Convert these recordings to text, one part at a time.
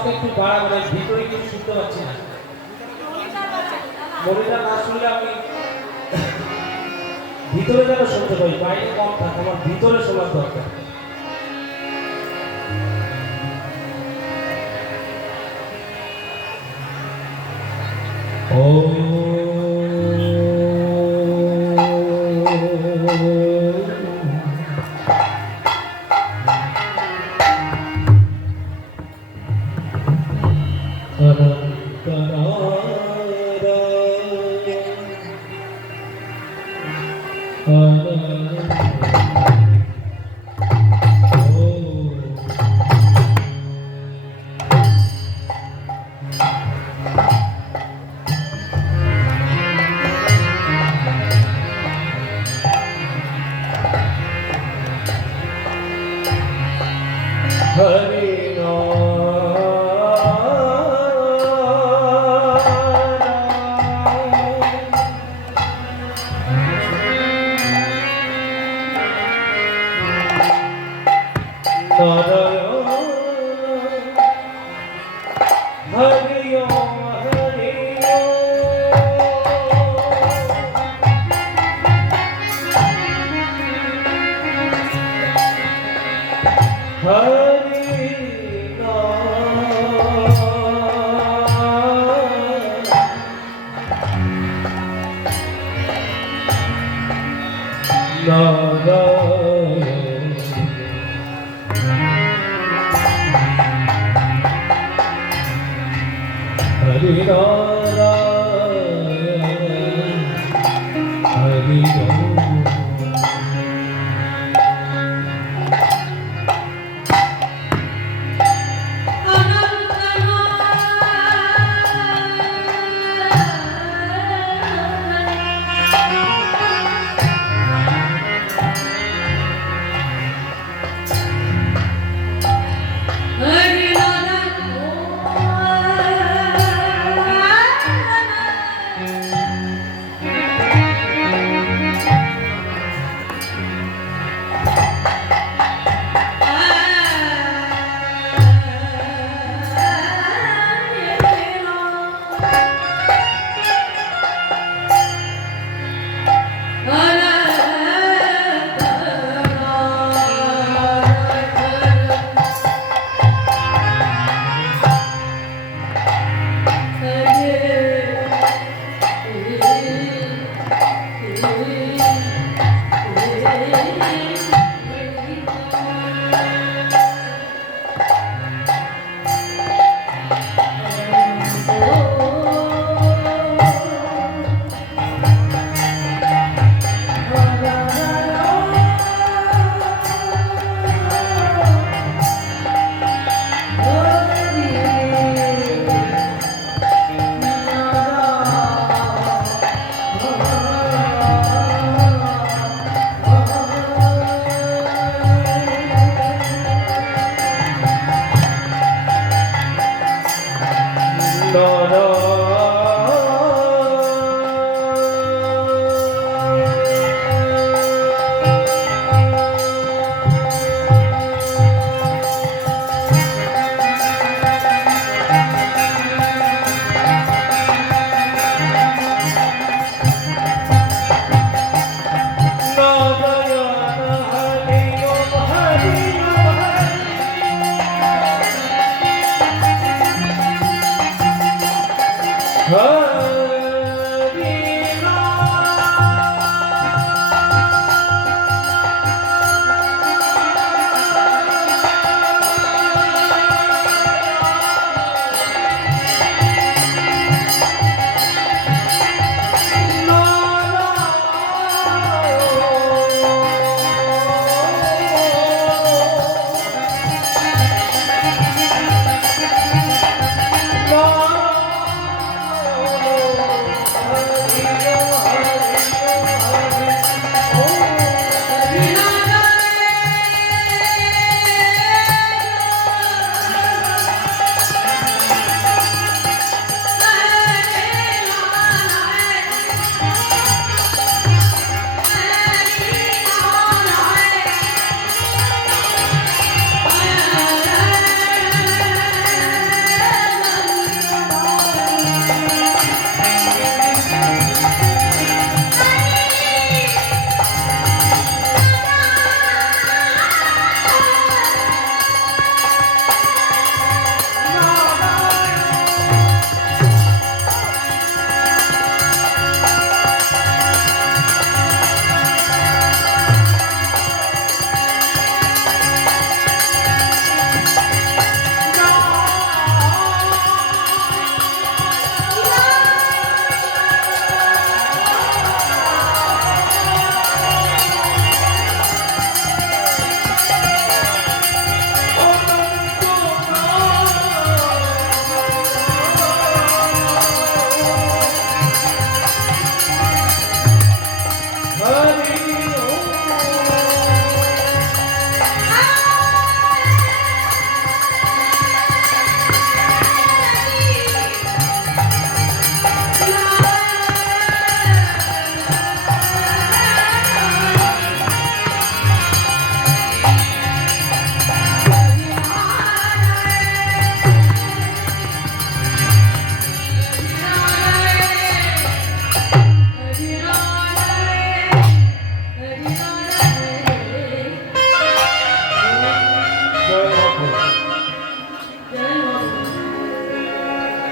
আওয়াজটা একটু বাড়া মানে ভিতরে কিছু শুনতে পাচ্ছি না। মনিটর না শুনলে আমি ভিতরে যেন শুনতে পাই, বাইরে কম থাকে, আমার ভিতরে শোনার দরকার।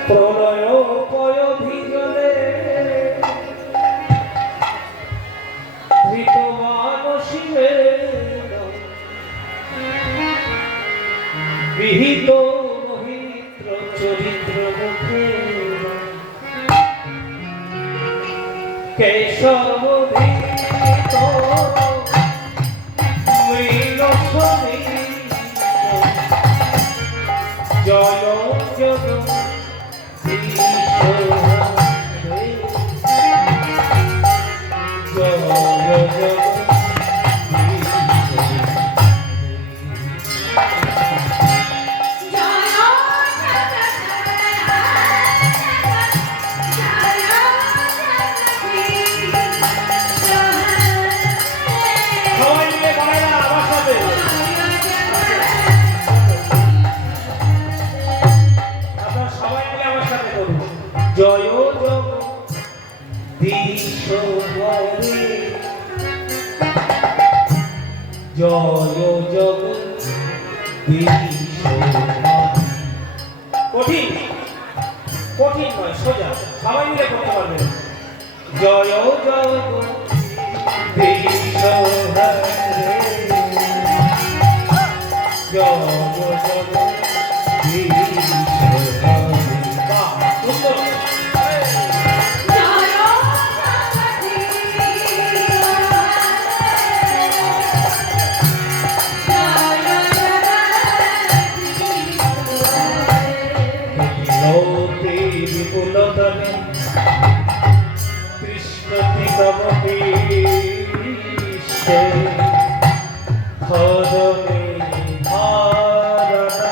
প্রলয় পয়ভিজনে ধৃত মানসিবে বিহিত মহিত্র চরিত্র মুখে কেশব ধৃত মৃল জয় জগ জয় জগদীশ্বরে জয় জগদীশ্বরে কঠিন কঠিন নয় সোজা সবাই মিলে করতে পারবেন জয় জগদীশ্বরে জয় জগদীশ্বরে বিপুলতরে কৃষ্ণতি তমপীশে খদনে ভারণা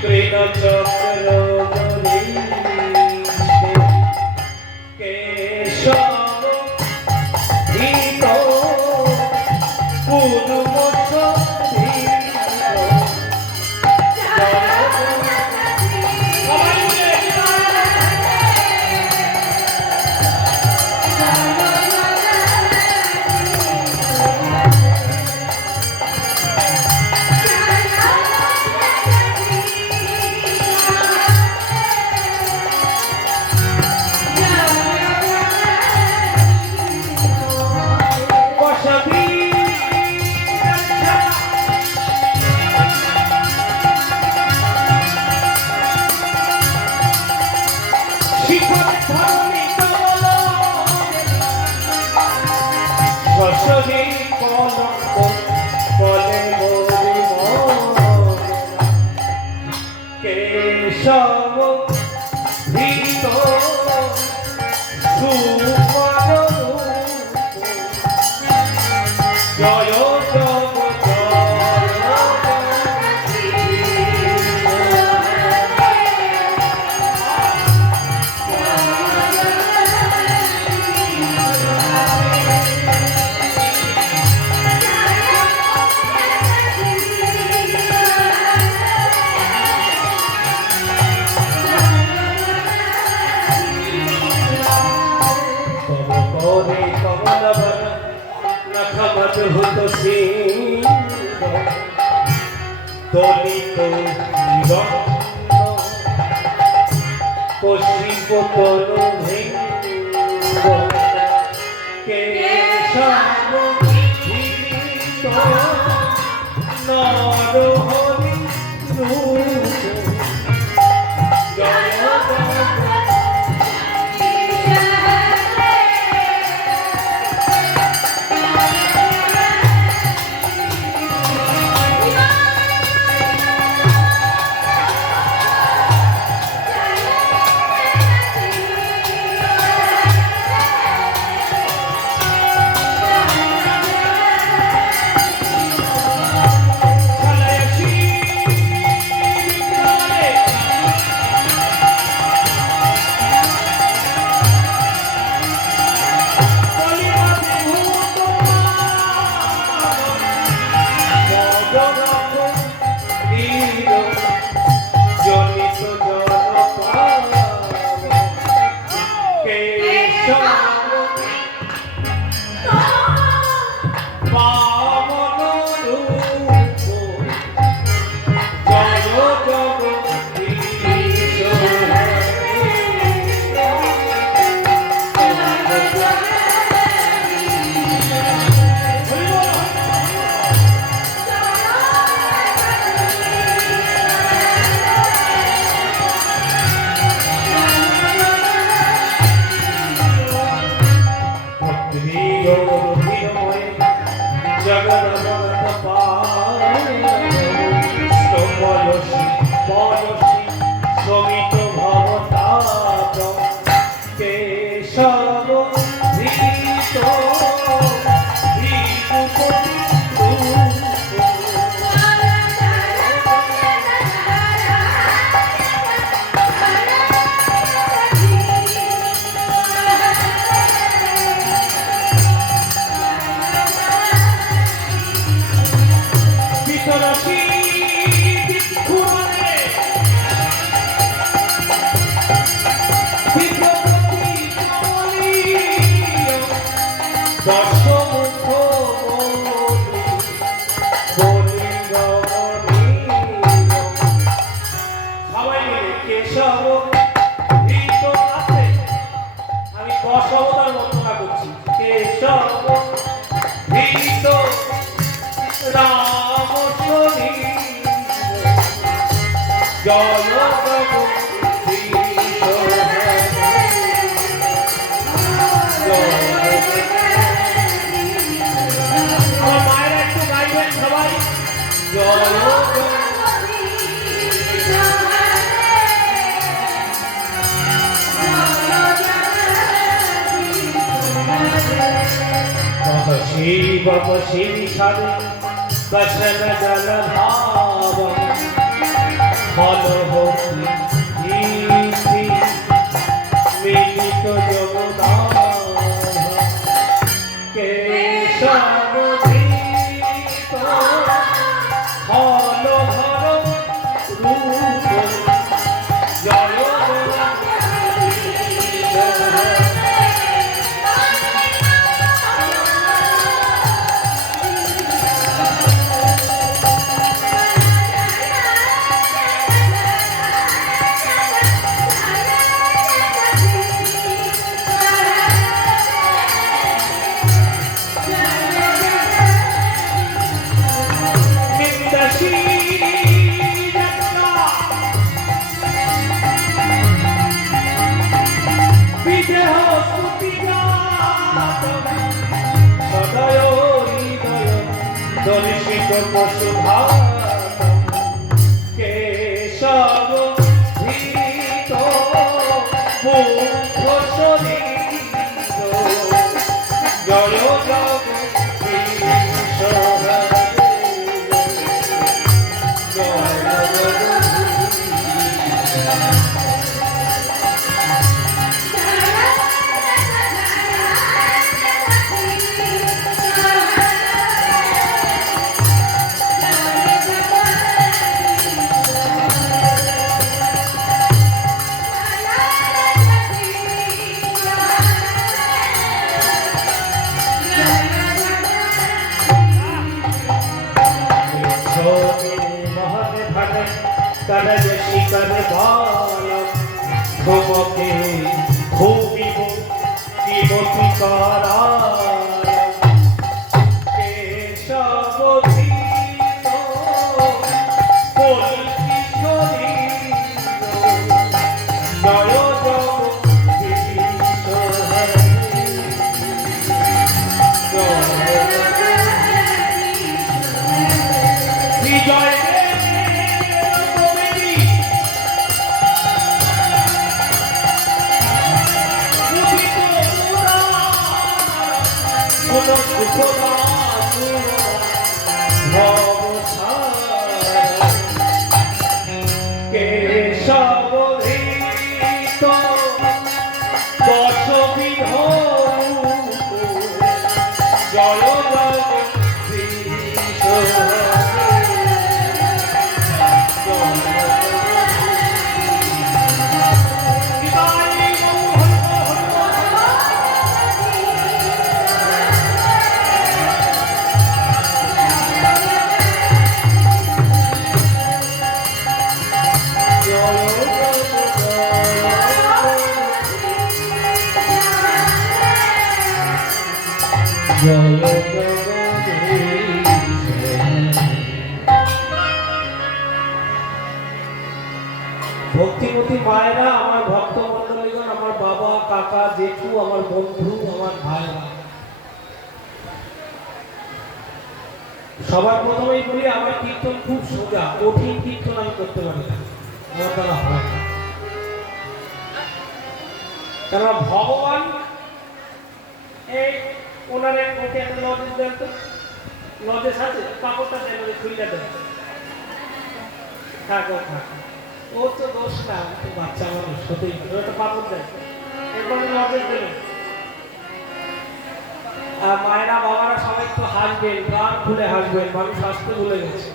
কৃণচক্র গরিষ্ঠে কেশব ধৃত পুরুষ কেশব ধৃত সুমন জয় জগ মধুত সিংহ দলিত হিরণ্য কশিপ তনু ভৃঙ্গ কেশব ধৃত নরহরি রূপ জয় জয় জগদীশ্বর কেশব ধৃত शिव शिव सारे कशन जल भाव फल होती मिलित जगदान केशव धृत फल भर रूप जय দর্শিত পশুভাব কেশব ধৃত মুখ শরীর জয় জগদীশ करज शिकर बाल भुवके भूमिव विभूति कारा केशव धृत कल्की शरीर जय जगदीश विजय কেশব ধৃত দশবিধ জয় ভক্তিমতী মায়েরা, আমার ভক্ত মন্ডলীগণ, আমার বাবা, কাকা, জেঠু, আমার বন্ধু, আমার ভাইরা, সবার প্রথমেই বলি আমার কীর্তন খুব সোজা, কঠিন কীর্তন আমি করতে পারি না, আমার দ্বারা হয় না। কেননা ভগবান এই ওনারে ওকে একটা লজেস দেন তো, লজেস আছে, পাপড়টা দেন, ওই খুলটা দেন, থাকো থাকো, ও তো দোষ না, তো বাচ্চা মানুষ হতেই পারে, ওটা পাপড় দেন, এরপরে লজেস দেবেন। আর মায়েরা বাবারা সবাই একটু হাসবেন, প্রাণ খুলে হাসবেন, মানুষ হাসতে ভুলে গেছে।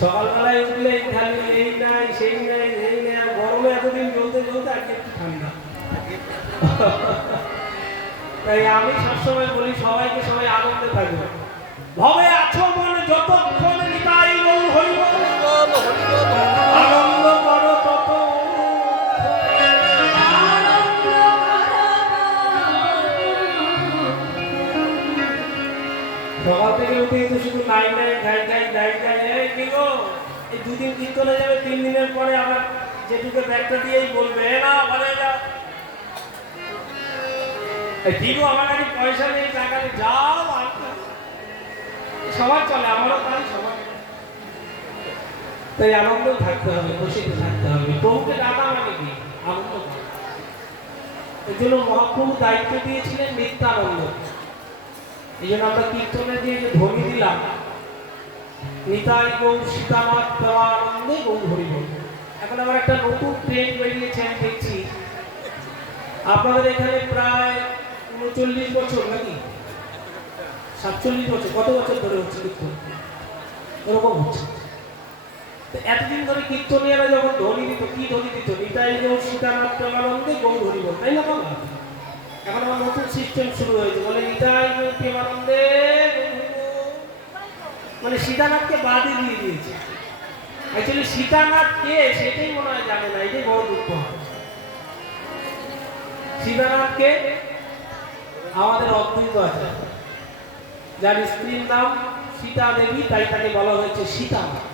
সকালবেলায় উঠলে খালি এই নাই সেই নাই এই নেই, আর গরমে এতদিন জ্বলতে জ্বলতে আজকে একটু ঠান্ডা। তাই আমি সবসময় বলি সবাইকে, সবাই আনন্দে থাকবে। ভবে আছো মনে যতক্ষণ নিতাই গৌর হইব, আনন্দ করো তত। সকাল থেকে উঠে তো শুধু নাই নাই গাই গাই গাই গাই, এই কি গো, এই দুদিন কীর্তনে যাবে, 3 দিনের পরে আমার যেটুকু ব্যাগটা দিয়েই বলবে না ঘরে যাও, ঠিক আমার কাছে পয়সা নেই, টাকা নেই, যাও। সবার চলে, আমারও তাই, সবার। তাই আনন্দ থাকতে হবে, খুশিতে থাকতে হবে। প্রভুকে ডাকা মানে কি? আনন্দ। এই জন্য মহাপ্রভু দায়িত্ব দিয়েছিলেন নিত্যানন্দ। এই জন্য আমরা কীর্তনে দিয়ে যে ধ্বনি দিলাম, নিতাই গৌর সীতানাথ প্রেমানন্দে গৌর হরি বল। এখন আমার একটা নতুন ট্রেন বেরিয়েছে, আমি দেখছি আপনাদের এখানে প্রায় 39 বছর নাকি 47 বছর, কত বছর ধরে হচ্ছে কীর্তন? এরকম হচ্ছে। এতদিন ধরে কীর্তনীয়রা যখন ধ্বনি দিত, কি ধ্বনি দিত? নিতাই গৌর সীতানাথ প্রেমানন্দে গৌর হরি বল, তাই না বাবা? এখন আমার নতুন সিস্টেম শুরু হয়েছে, বলে নিতাই গৌর প্রেমানন্দে, মানে সীতানাথকে বাদে দিয়ে দিয়েছে। অ্যাকচুয়ালি সীতানাথ কে সেটাই মনে হয় জানে না, এটাই বড় দুঃখ। সীতানাথকে আমাদের অদ্বৈত আছে, যার স্ত্রীর নাম সীতা দেবী, তাই তাকে বলা হয়েছে সীতানাথ।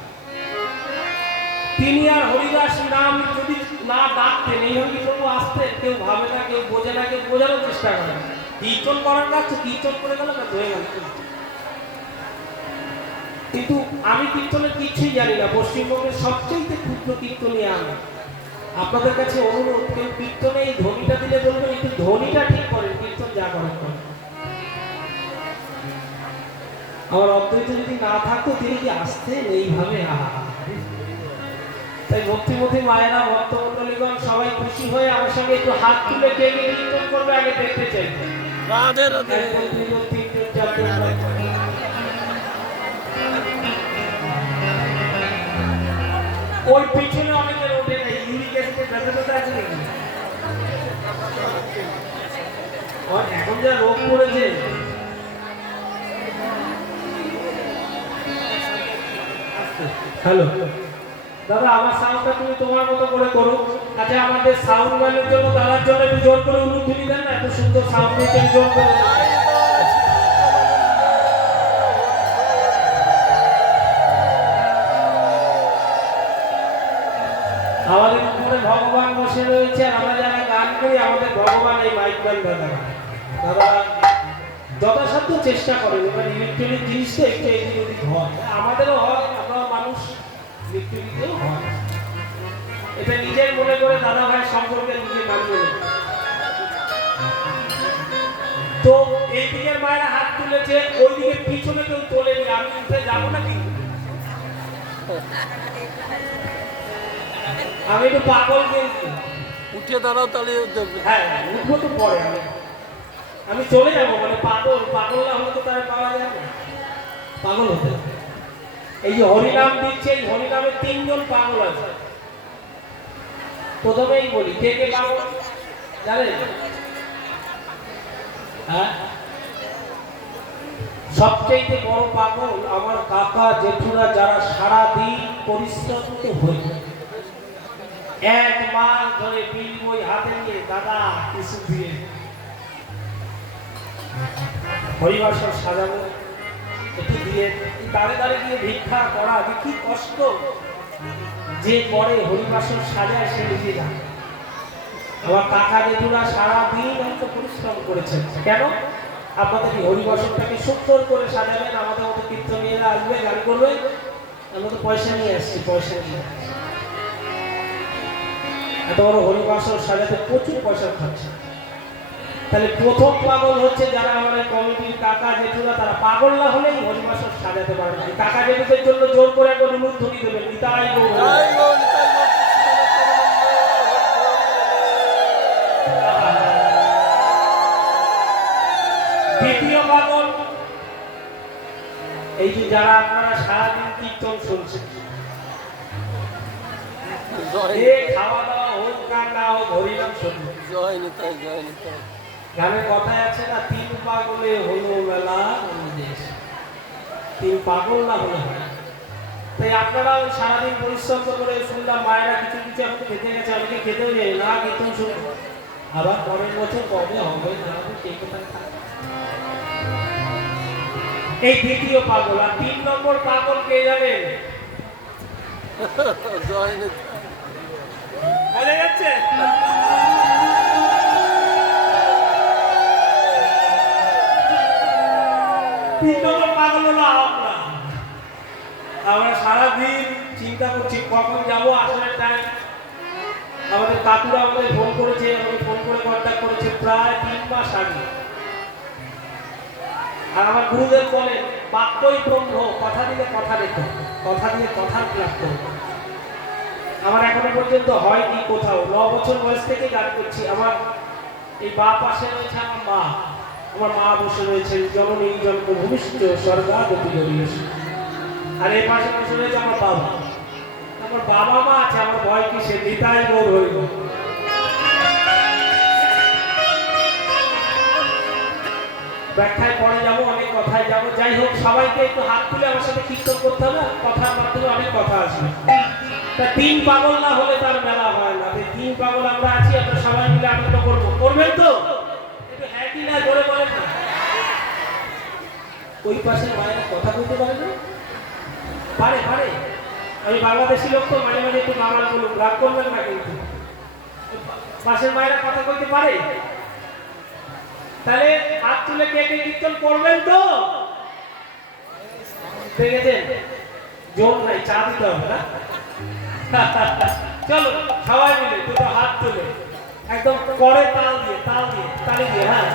তিনি আর হরিদাস নাম যদি না ডাকতেন, এইভাবে প্রভু আসতেন, কেউ ভাবে না, কেউ বোঝে না, কেউ বোঝানোর চেষ্টা করে না। কীর্তন করার কাজ কীর্তন করে গেল, কাজ হয়ে গেল। কিন্তু আমি কীর্তনের কিছুই জানি না, পশ্চিমবঙ্গের সবচেয়ে ক্ষুদ্র কীর্তনী আমি। আপনাদের কাছে অনুরোধ, কেউ কীর্তনে এই ধ্বনিটা দিলে বলবেন একটু ধ্বনিটা ঠিক করেন, কীর্তন যা করেন করেন। আমার অদ্বৈত যদি না থাকতো, তিনি কি আসতেন এইভাবে? তাই ভক্তিমতী মায়েরা, ভক্তমণ্ডলীগণ সবাই খুশি হয়ে আমার সঙ্গে একটু হাত তুলে কে কে কীর্তন করবে আগে দেখতে চাই। ওই পিছনে অনেকের ওঠে না, ইউরিক অ্যাসিডের ব্যথা আছে নাকি? এখন যা রোগ পড়েছে, হ্যালো দাদা, আমার সাউন্ডটা তুমি তোমার মতো করে করো। আচ্ছা, আমাদের সাউন্ড ম্যানের জন্য, দাদার জন্য একটু জোর করে উলুধ্বনি দেন না, এত সুন্দর সাউন্ড দিচ্ছেন, জোর করে। আমাদের উপরে ভগবান বসে রয়েছে, আর আমরা যারা গান করি, আমাদের ভগবান এই মাইকম্যান দাদা। দাদা যথাসাধ্য চেষ্টা করেন, এবার ইলেকট্রনিক জিনিস তো একটু এদিক ওদিক হয়, আমাদেরও হয়, আমরা মানুষ, ইলেকট্রনিকেও হয়। এটা নিজের মনে করে দাদা ভাই সম্পর্কে নিজে গান বলে। তো এই দিকের মায়েরা হাত তুলেছে, ওই দিকে পিছনে কেউ তোলেনি, আমি উঠে যাবো নাকি? আমি একটু পাগল কিন্তু, উঠে দাঁড়াও, তাহলে হ্যাঁ উঠবো তো পরে, আমি চলে যাবো, মানে পাগল না হলে তো তারা পাওয়া যায় না, পাগল হতে। এই যে হরিনাম দিচ্ছে, এই হরিনামে 3 জন পাগল আছে। প্রথমেই বলি, কে কে পাগল জানেন? হ্যাঁ, সবচেয়ে বড় পাগল আমার কাকা জেঠুরা, যারা সারাদিন পরিশ্রম হয়ে 1 মাস ধরে বিল বই হাতে নিয়ে, দাদা কিছু দিয়ে হরিবাসর সাজানো, একটু দিয়ে দাঁড়ে দাঁড়ে গিয়ে ভিক্ষা করা, যে কি কষ্ট। যে করে হরিবাসর সাজায় সে নিজে জানে। আমার কাকা জেঠুরা সারাদিন অন্ত পরিশ্রম করেছেন। কেন? আপনাদের কি হরিবাসরটাকে সুন্দর করে সাজাবেন, আমাদের মতো কীর্তনীয়রা আসবে, গান করবে, আমরা তো পয়সা নিয়ে আসছি, পয়সা নিয়ে এত বড় হরিবাসর সাজাতে প্রচুর পয়সা খরচা। তাহলে প্রথম পাগল হচ্ছে যারা আমাদের কমিটির কাকা জেঠুরা, তারা পাগল না হলেই হরিবাসর সাজাতে পারে না। এই কাকা জেঠুদের জন্য জোর করে একবার উলুধ্বনি দেবেন, নিতাই গৌর। জয় গৌর, নিতাই গৌর, দ্বিতীয় পাগল এই যে যারা আপনারা সারাদিন কীর্তন শুনছেন, জয় এ খাওয়া দাওয়া হোক আর না হোক হরিনাম শুনবেন। জয় নিতাই, জয় নিতাই। গানের কথায় আছে না, তিন পাগলে হলো মেলা দেশ, তিন পাগল না হলে হয় না। তাই আপনারা ওই সারাদিন পরিশ্রম করে শুনলাম, মায়েরা কিছু কিছু এখন খেতে গেছে, অনেকে খেতেও যায় না, কীর্তন শুনবো আবার পরের বছর কবে হবে না হবে সেই কোথায় থাকে। এই দ্বিতীয় পাগল। আর 3 নম্বর পাগল কে জানেন? জয় নিতাই। বোঝা যাচ্ছে? তিন নম্বর পাগল হলো আমরা সারাদিন চিন্তা করছি কখন যাবো, আসলে টাইম। আমাদের কাকুরা আমাদের ফোন করেছে, আমাকে ফোন করে কন্ট্যাক্ট করেছে প্রায় 3 মাস আগে। আর আমার গুরুদেব বলেন, বাক্যই ব্রহ্ম, কথা দিলে কথা রেখো, কথা দিয়ে কথার ক্লাস করো। আমার এখনো পর্যন্ত হয়নি কোথাও। 9 বছর বয়স থেকে গান করছি। আমার এই বা পাশে রয়েছে আমার মা, আমার মা বসে রয়েছেন জননী জন্ম ভূমিষ্ঠ স্বর্গাগতি গরিয়সী। আর এই পাশে বসে রয়েছে আমার বাবা। আমার বাবা মা আছে, আমার ভয় কি, সে নিতাই গৌর হইল। ব্যাখ্যায় পরে যাবো, অনেক কথায় যাবো। যাই হোক, সবাইকে একটু হাত তুলে আমার সাথে কীর্তন করতে হবে, কথার মাধ্যমে অনেক কথা আসবে। তা 3 পাগল না হলে তার মেলা হয় না। 3 পাগল আমরা আছি, আমরা সবাই মিলে আনন্দ করবো। করবেন তো? একটু হ্যাঁ কি না জোরে বলেন না। ওই পাশে মায়েরা কথা বলতে পারে না? পারে পারে। আমি বাংলাদেশি লোক তো, মাঝে মাঝে একটু বাংলা বলুন, রাগ করবেন না কিন্তু। পাশের মায়েরা কথা বলতে পারে? তাহলে হাত তুলে কে কে কীর্তন করবেন তো? দেখেছেন, জোর নাই, চা দিতে হবে না। চলো সবাই মিলে দুটো হাত তুলে একদম করে তাল দিয়ে তালি দিয়ে। হ্যাঁ,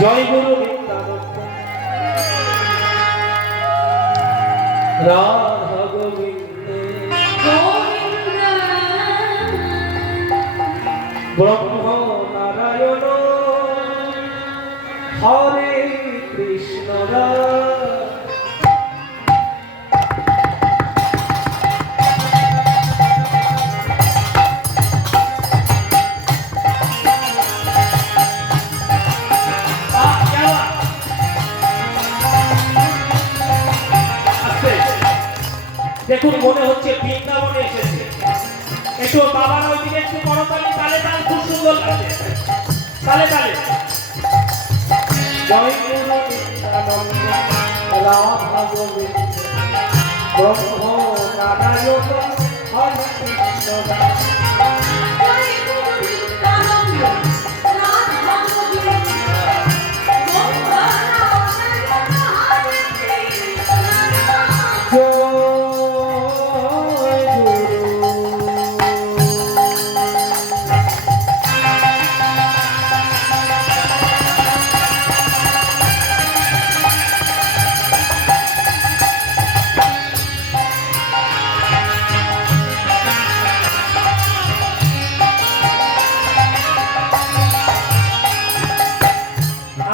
জয় গুরু নিত্যানন্দ রাধা গোবিন্দ ব্রহ্ম নারায়ণ হরে কৃষ্ণ দেখুন, মনে হচ্ছে বৃন্দাবনে এসেছে। একটু বাবার ওইদিকে একটু করতালি, তালে তাল, খুব সুন্দর লাগছে। তালে তালে জয় গুরু নিত্যানন্দ রাধা গোবিন্দ ব্রহ্ম নারায়ণ হরে কৃষ্ণ। জয় গুরু নিত্যানন্দ রাধা গোবিন্দ ব্রহ্ম নারায়ণ হরে কৃষ্ণ।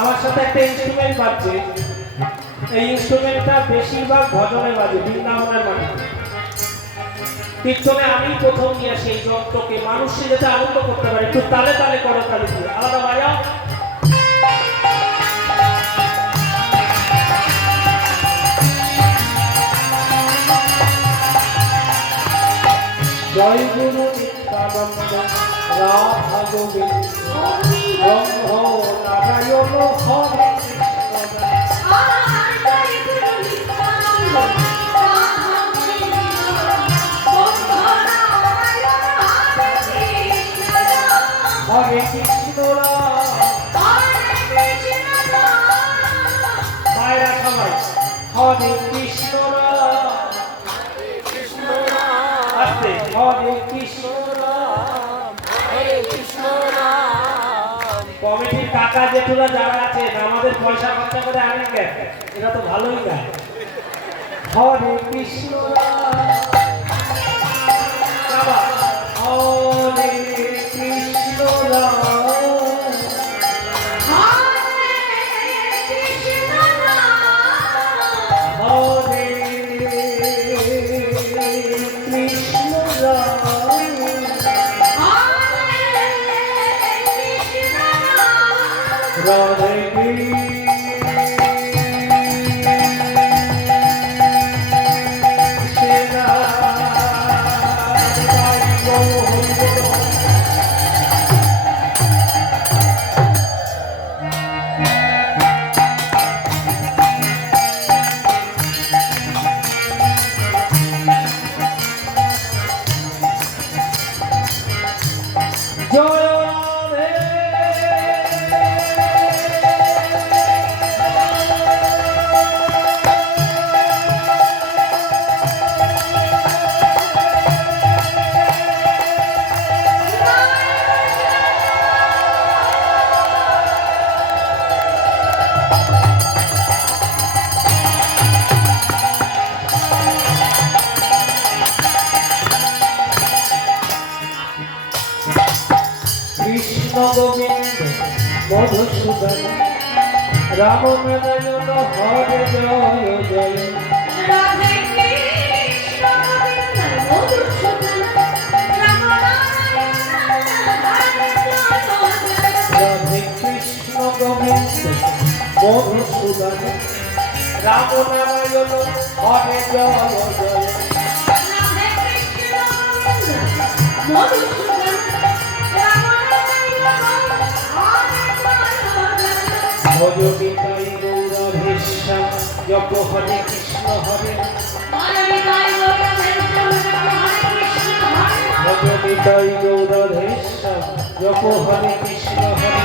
আমার সাথে একটা ইনস্ট্রুমেন্ট বাজছে। এই ইনস্ট্রুমেন্টটা বেশিরভাগ ভজনে বাজে, বৃন্দাবনের মাটিতে। কীর্তনে আমি প্রথম নিয়ে আসি এই যন্ত্রকে, মানুষকে যাতে আনন্দ করতে পারে। একটু তালে তালে করো, তালে দিয়ে আলাদা বাজাও। জয় গুরু নিত্যানন্দ রাধা গোবিন্দ ব্রহ্ম নারায়ণ হরে কৃষ্ণ। জয় গুরু নিত্যানন্দ রাধা গোবিন্দ ব্রহ্ম নারায়ণ হরে কৃষ্ণ। হরে কৃষ্ণ হরে কৃষ্ণ। মায়েরা সবাই হরে কৃষ্ণ কৃষ্ণ আস্তে, হরে কৃষ্ণ রাম, হরে কৃষ্ণ রাম, কমিটির কাকা জেঠুরা যারা আছেন আমাদের পয়সা খরচা করে আনেন কেন? এরা তো ভালোই গায়। হরে কৃষ্ণ বাবা, হরে কৃষ্ণ রাম, হরে কৃষ্ণ রাম, হরে কৃষ্ণ রাম, হরে কৃষ্ণ রাম, রাধে জয় রাধে। কৃষ্ণ গোবিন্দ মধুসূদন রাম নারায়ণ হরে জয় জয়, রাধে কৃষ্ণ গোবিন্দ মধুসূদন রাম নারায়ণ হরে জয় জয়। রাধে কৃষ্ণ গোবিন্দ মধুসূদন রাম নারায়ণ হরে জয় জয়, রাধে কৃষ্ণ গোবিন্দ মধুসূদন রাম নারায়ণ হরে জয় জয়। ভজ নিতাই গৌরাধেশ্যাম জপ হরে কৃষ্ণ হরে, হরে নিতাই গৌরাধেশ্যাম হরে কৃষ্ণ হরে ভজ নিতাই গৌরাধেশ্যাম জপ হরে কৃষ্ণ হরে,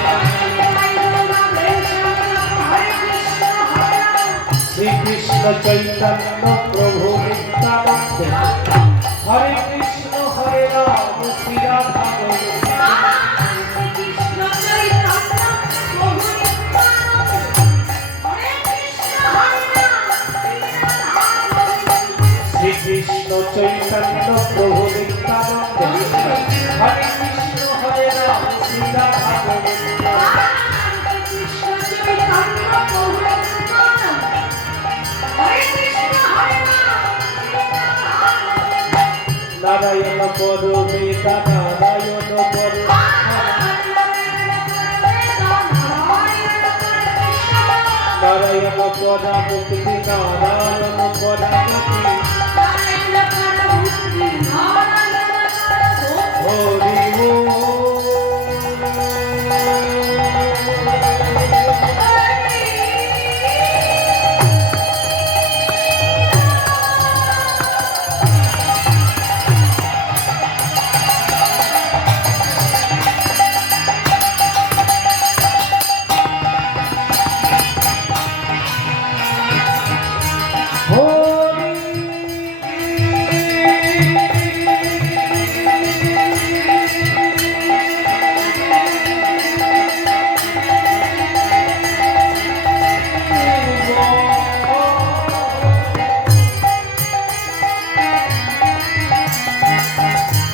শ্রীকৃষ্ণ চৈতন্য প্রভু নিত্যানন্দ হরে কৃষ্ণ হরে রাম শ্রী রাধা গোবিন্দ, শ্রীকৃষ্ণ চৈতন্য প্রভু নিত্যানন্দ হরে কৃষ্ণ হরে রাম শ্রী রাধা গোবিন্দ, নারায়ণ পরমেতা নারায়ণ পর, নারায়ণ পরা মুক্তি নারায়ণ পরা মুক্তি, হরি ওম।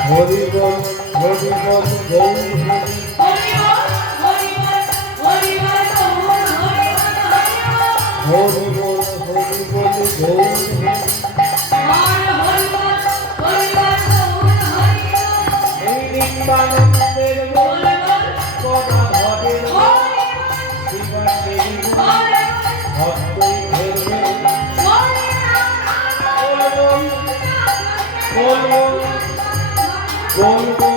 হরি বল হরি বল গৌর হরি, হরি বল হরি বল গৌর হরি, এই নিত্যানন্দের বল কথা ভবের শিবাশের ভক্তই ধরবে, বল বল বল বল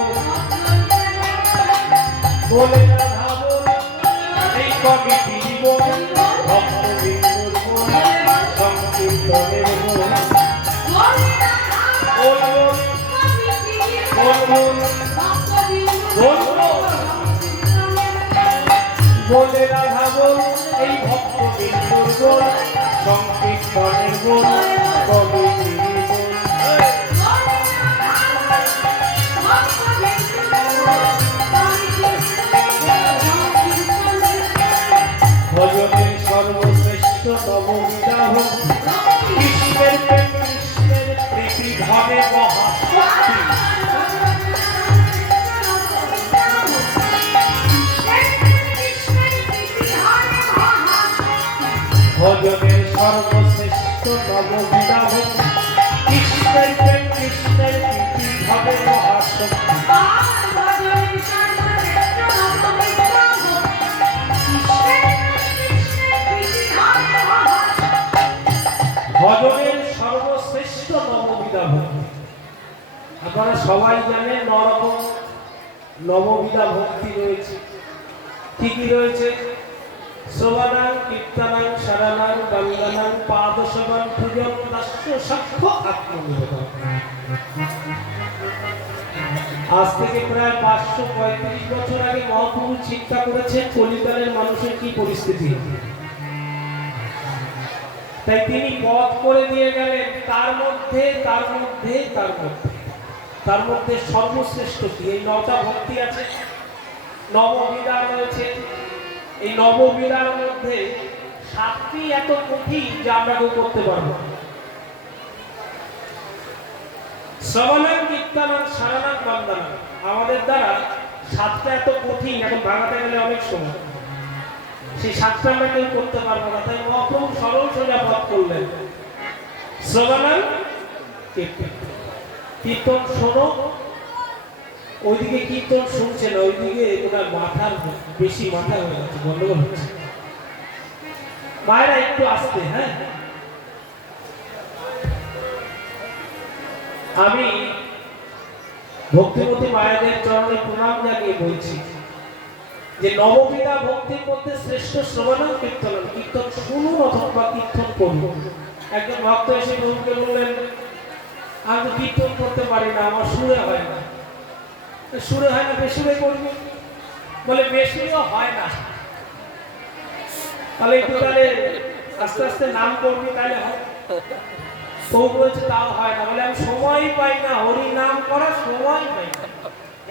বলে রাধা বল, এই কমিটি বল ভক্তবৃন্দর বল সংকীর্তনের বল, বল বল বল বল বল বলে রাধা বল, এই ভক্তবৃন্দর বল সংকীর্তনের বল কমিটি বল, সর্বশ্রেষ্ঠ নববিধা ভক্তি কৃষ্ণের প্রেম কৃষ্ণের প্রীতি হবে মহাশক্তি আর ভজনের সর্বশ্রেষ্ঠ নববিধা ভজনের সর্বশ্রেষ্ঠ নববিধা ভক্তি আপনারা সবাই জানেন নরকম নববিধা ভক্তি রয়েছে কি কি রয়েছে শ্রবণাং কীর্তনাং শরণাং বন্দনাং পাদশবন পূজন দাস্য সাক্ষ্য আত্মনিবেদন আজ থেকে প্রায় 535 বছর আগে মহাপ্রভু চিন্তা করেছেন কলিকালের মানুষের কি পরিস্থিতি হবে তাই তিনি পথ করে দিয়ে গেলেন তার মধ্যে সর্বশ্রেষ্ঠ কি এই 9টা ভক্তি আছে নববিধা রয়েছে এই নববিধার মধ্যে 7টি এত কঠিন যা আমরা কেউ করতে পারবো না শ্রবণাং কীর্তনাং শরণাং বন্দনাং আমাদের দ্বারা 7টা এত কঠিন এখন ভাঙাতে গেলে অনেক সময় সেই 7টা আমরা কেউ করতে পারবো না তাই মহাপ্রভু সরল সোজা পথ করলেন শ্রবণাং কীর্তন শোনো ওইদিকে কীর্তন শুনছে না ওইদিকে ওনার মাথার বেশি মাথা হয়ে যাচ্ছে গন্ডগোল হচ্ছে মায়েরা একটু আসতে হ্যাঁ আমি ভক্তিমতী মায়েদের চরণে প্রণাম জানিয়ে বলছি যে নববিধা ভক্তির মধ্যে শ্রেষ্ঠ শ্রবণাং কীর্তন কীর্তন শুনুন অথবা কীর্তন করুন একজন ভক্ত এসে প্রভুকে বললেন আমি তো কীর্তন করতে পারি না আমার সুরে হয় না সুরে হয় না বেসুরে করবি বলে বেসুরেও হয় না তাহলে একটু তাহলে আস্তে আস্তে নাম করবি তাহলে হয় প্রভু বলছে তাও হয় না বলে আমি সময় পাই না হরি নাম করার সময় পাই না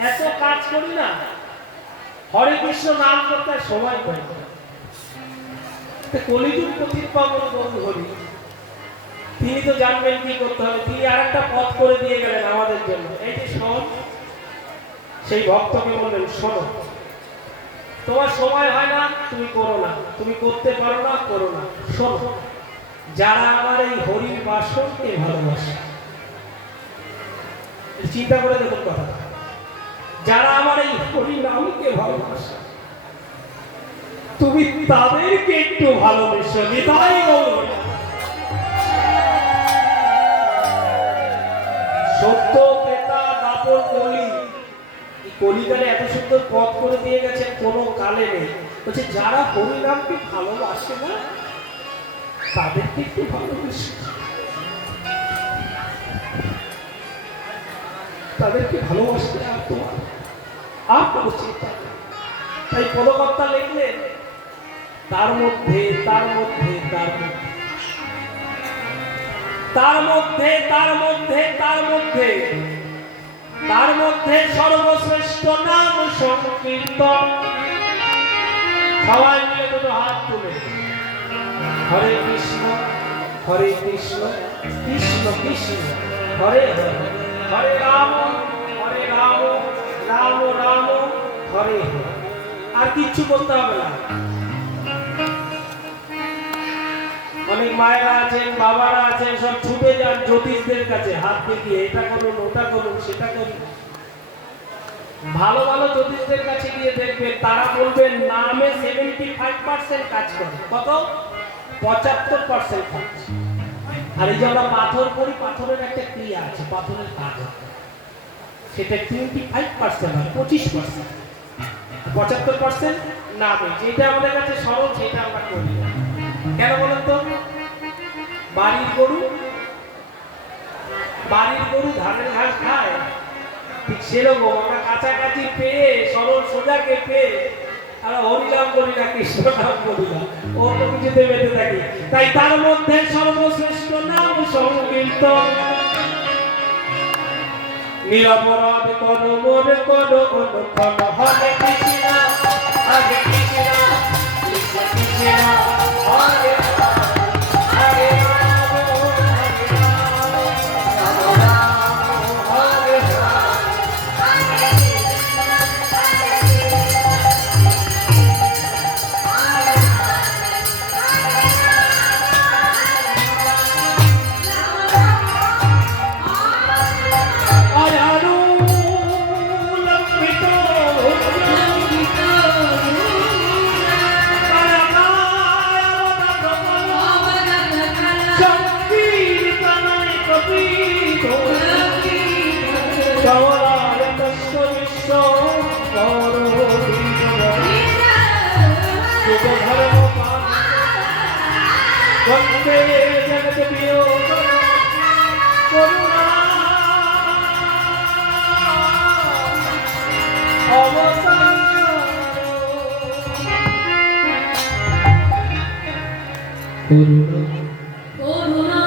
এত কাজ করি না হরে কৃষ্ণ নাম করতে সময় পাই না কলিযুগ পথিক পাবন বন্ধু হরি তিনি তো জানবেন কি করতে হবে তিনি আর একটা পথ করে দিয়ে গেলেন আমাদের জন্য এই যে শোন সেই ভক্তকে বললেন শোনো তোমার সময় হয় না তুমি করো না তুমি করতে পারো না করো না শোনো যারা আমার এই হরির বাসনকে ভালোবাসে চিন্তা করে দেখুন কথা যারা আমার এই হরি নামকে ভালোবাসে তুমি তাদেরকে একটু ভালোবেসো নিতাই বলো সত্য পেতা দাপর কলি এই কলিকালে এত সুন্দর পথ করে দিয়ে গেছেন কোনো কালে নেই বলছে যারা হরি নামকে ভালোবাসে না তাদেরকে একটু ভালোবেসে তাদেরকে ভালোবাসতে আর তোমার আর কোনো চিন্তা নেই তাই পদকর্তা লিখলেন তার মধ্যে সর্বশ্রেষ্ঠ নাম সংকীর্তন সবাই মিলে দুটো হাত তুলে হরে কৃষ্ণ কৃষ্ণ কৃষ্ণ হরে হরে হরে রাম রাম রাম হরে হরে আর কিচ্ছু বলতে হবে না অনেক মায়েরা আছেন বাবারা আছেন সব ছুটে যান জ্যোতিষদের কাছে হাত দেখিয়ে এটা করুন ওটা করুন সেটা করুন ভালো ভালো জ্যোতিষদের কাছে গিয়ে দেখবেন তারা বলবেন নামে 75% কাজ করে কত 75% কাজ আর এই যে আমরা পাথর করি পাথরের একটা ক্রিয়া আছে পাথরের কাজ সেটা 25% হয় 25% 75% নামে যেটা আমাদের কাছে সরল সেটা আমরা করি কেন বলেন তো বাড়ির গরু ধানের ঘাস খায় ঠিক সেরকম আমরা কাছাকাছি পেয়ে সরল সোজাকে পেয়ে আমরা হরিনাম করি না কৃষ্ণ নাম করি না অন্য কিছুতে বেঁধে থাকি তাই তার মধ্যে সর্বশ্রেষ্ঠ নাম সংকীর্তন নিরপরাধ কোন মন কোন অনুক্ষণ হরে কৃষ্ণ হরে কৃষ্ণ কৃষ্ণ কৃষ্ণ হরে হরে शुभ धर्म वंदे जगत वियोजन करुणा अवतार করুণা করুণা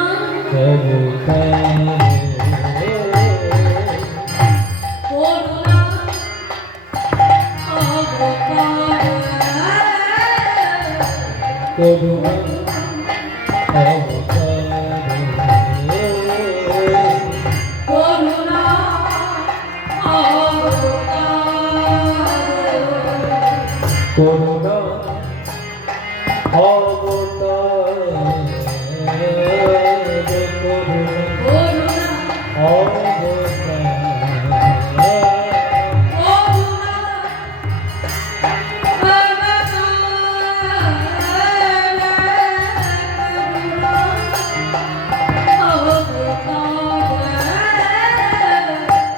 করুণা করুণা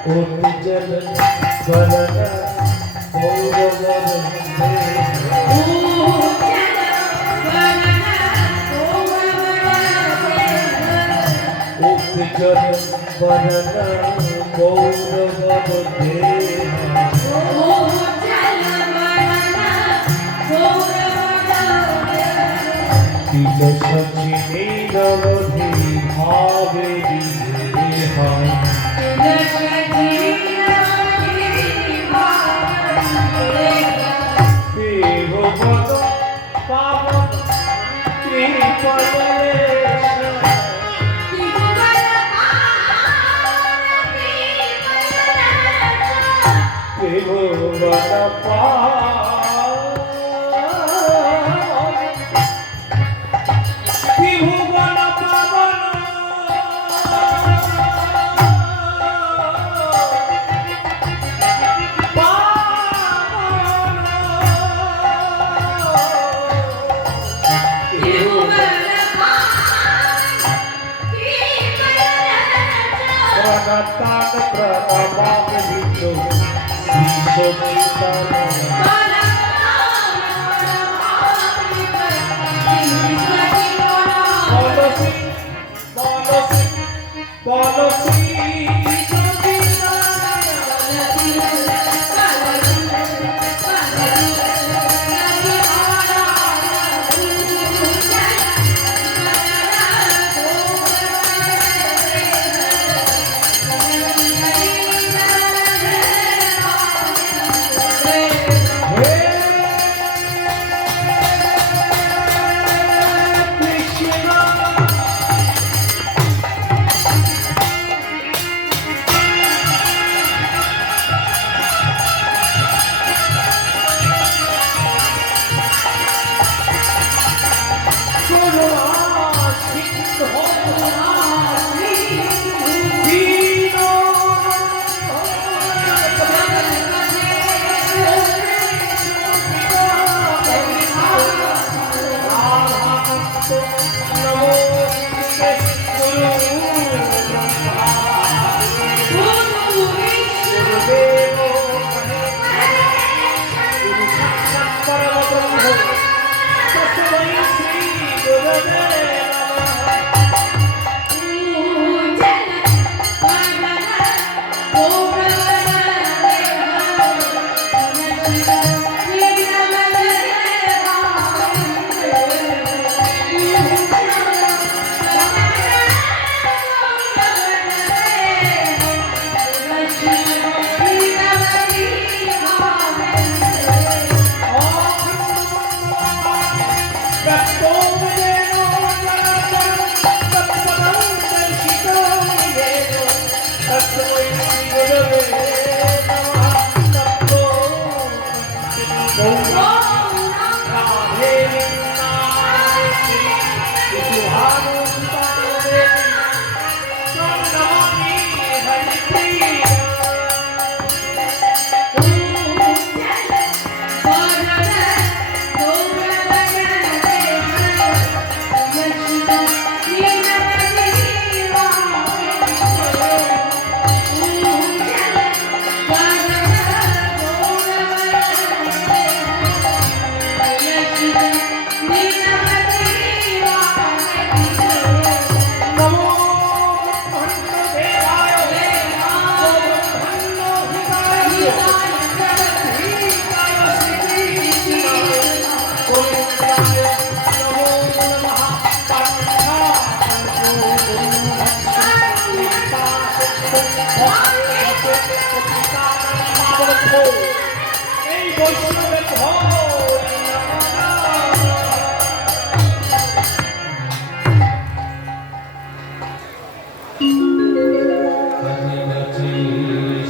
उज्जल वरद उज्जल वरद तिल सचिनी रवधि भावेरी देवगत पावन Thank you.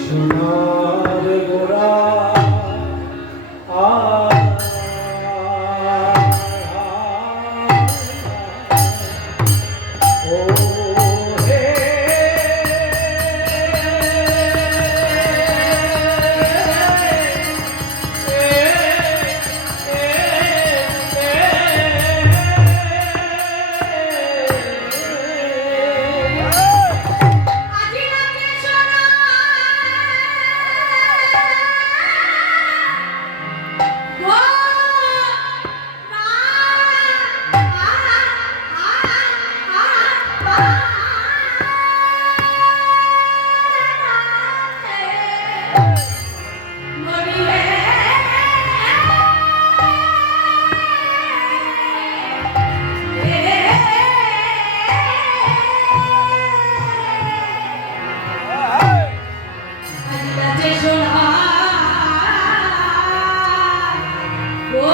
সোনার গোরা ও হে আজি রাতে সোনা গো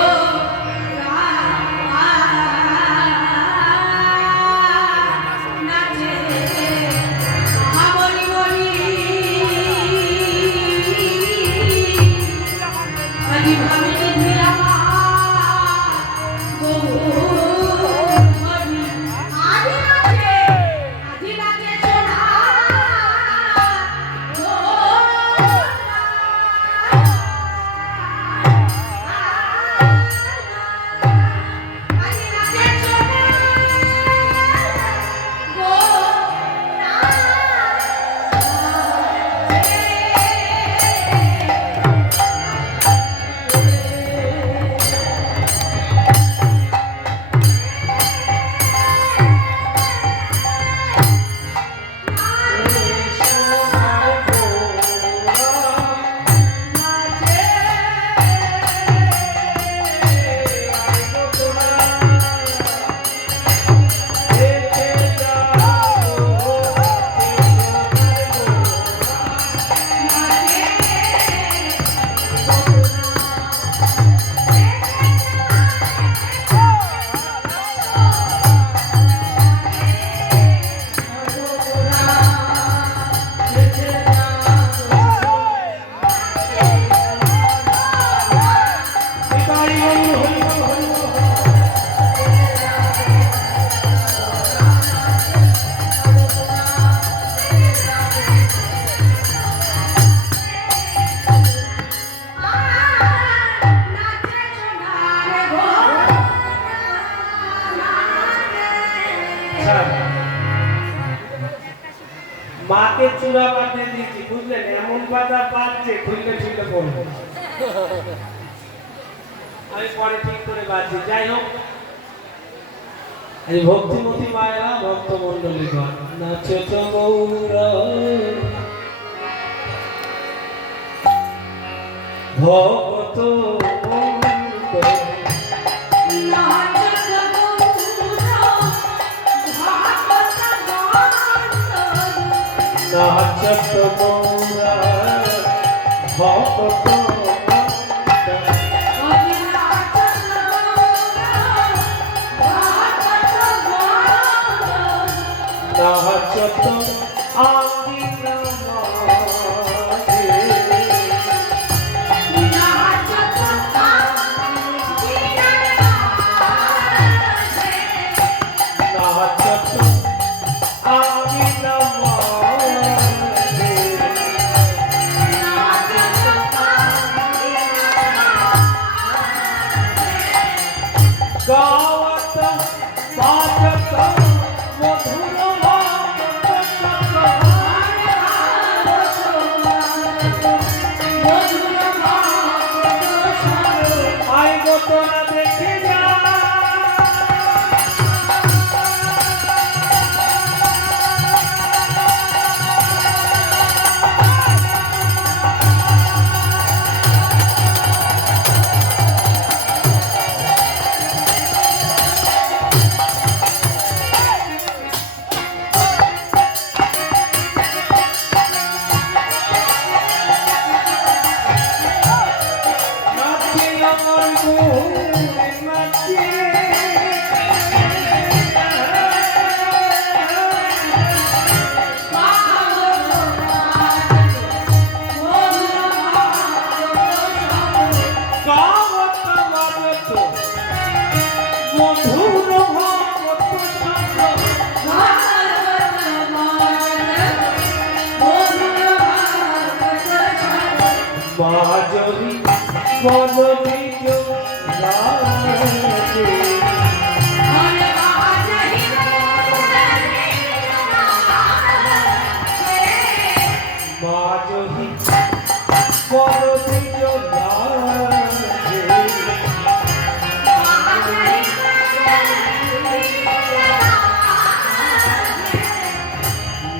মাকে চূড়া বাঁধতে দিয়েছি বুঝলেন, এমন বাধা বাঁধছে খুললে খুললে পড়বো। আমি পরে ঠিক করে বাঁধছি। যাই হোক, এই ভক্তিমতী মায়েরা ভক্তমন্ডলীগণ নাচো তো গৌরা ভক্ত নাচত গৌরা ভক্ত নাচত আঙ্গিনা গাওয়াত বাজত মধুর আই গো তোরা দেখে যা নাচিলাম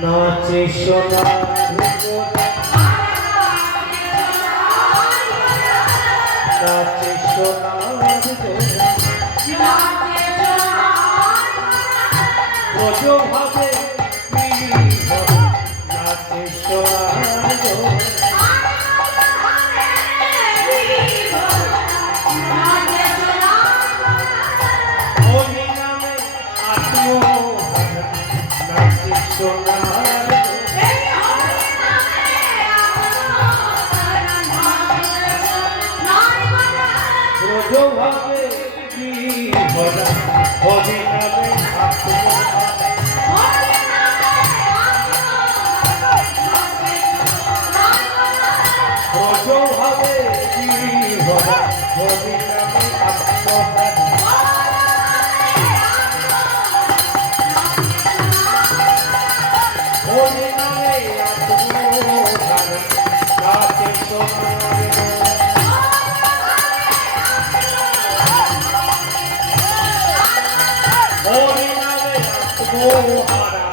নাচে সোনার নাচে সোনার রোজো ভাবে নাচে সোনার হরি নামে আত্মহারা নাচে সোনার রোজো ভাবে কি ভরা হরি নামে আত্মহারা রোজো ভাবে কি ভরা হরি নামে আত্মহারা হরি নামে আত্মহারা নাচে সোনার হরি নামে আত্মহারা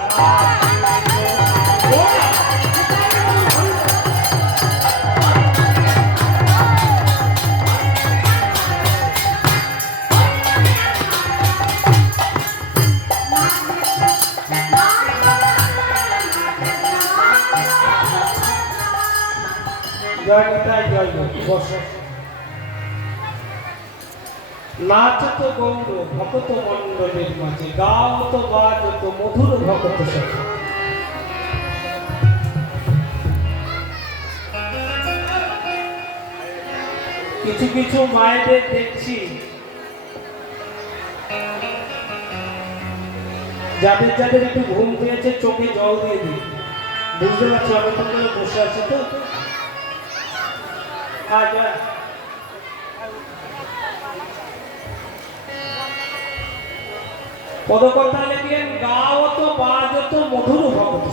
জয় নিতাই জয় বস নাচ তো গৌর ভকত মণ্ডলের মাঝে গাও তো বাজ তো মধুর ভকত সাথে কিছু কিছু মায়েদের দেখছি যাদের যাদের একটু ঘুম পেয়েছে চোখে জল দিয়ে দিই বুঝতে পারছি অনেকক্ষণ ধরে বসে আছে তো পদকর্তা লিখলেন গাও তো বাজ তো মধুর ভকত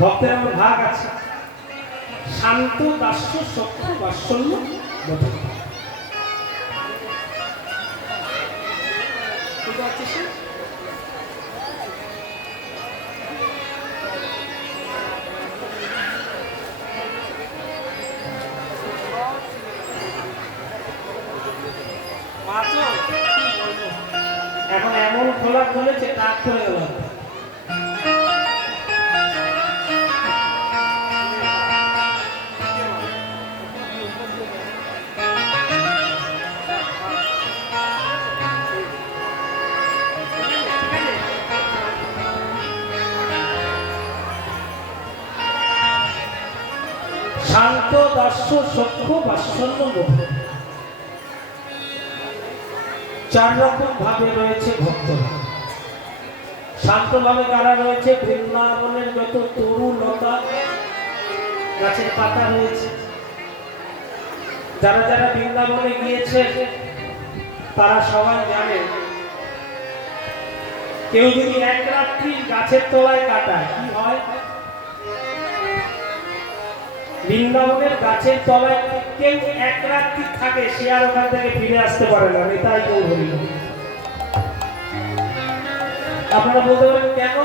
ভক্তের আমার ভাগ আছে শান্ত দাস্য সত্য বাৎসল্য মধুর বুঝতে পারছিস এখন এমন খোলা খুলেছে টাক করে গেল শান্ত দাস্য সখ্য বাৎসল্য মধুর চার রকম ভাবে রয়েছে ভক্তরা শান্ত ভাবে কারা রয়েছে বৃন্দাবনের যত তরু লতা গাছের পাতা রয়েছে যারা যারা বৃন্দাবনে গিয়েছে তারা সবাই জানে কেউ যদি এক রাত্রি গাছের তলায় কাটায় কি হয় বৃন্দাবনের গাছের তলায় কেউ এক রাত্রি থাকে সে আর ওখান থেকে ফিরে আসতে পারে না এটাই কেউ বলি আপনারা বলতে পারেন কেন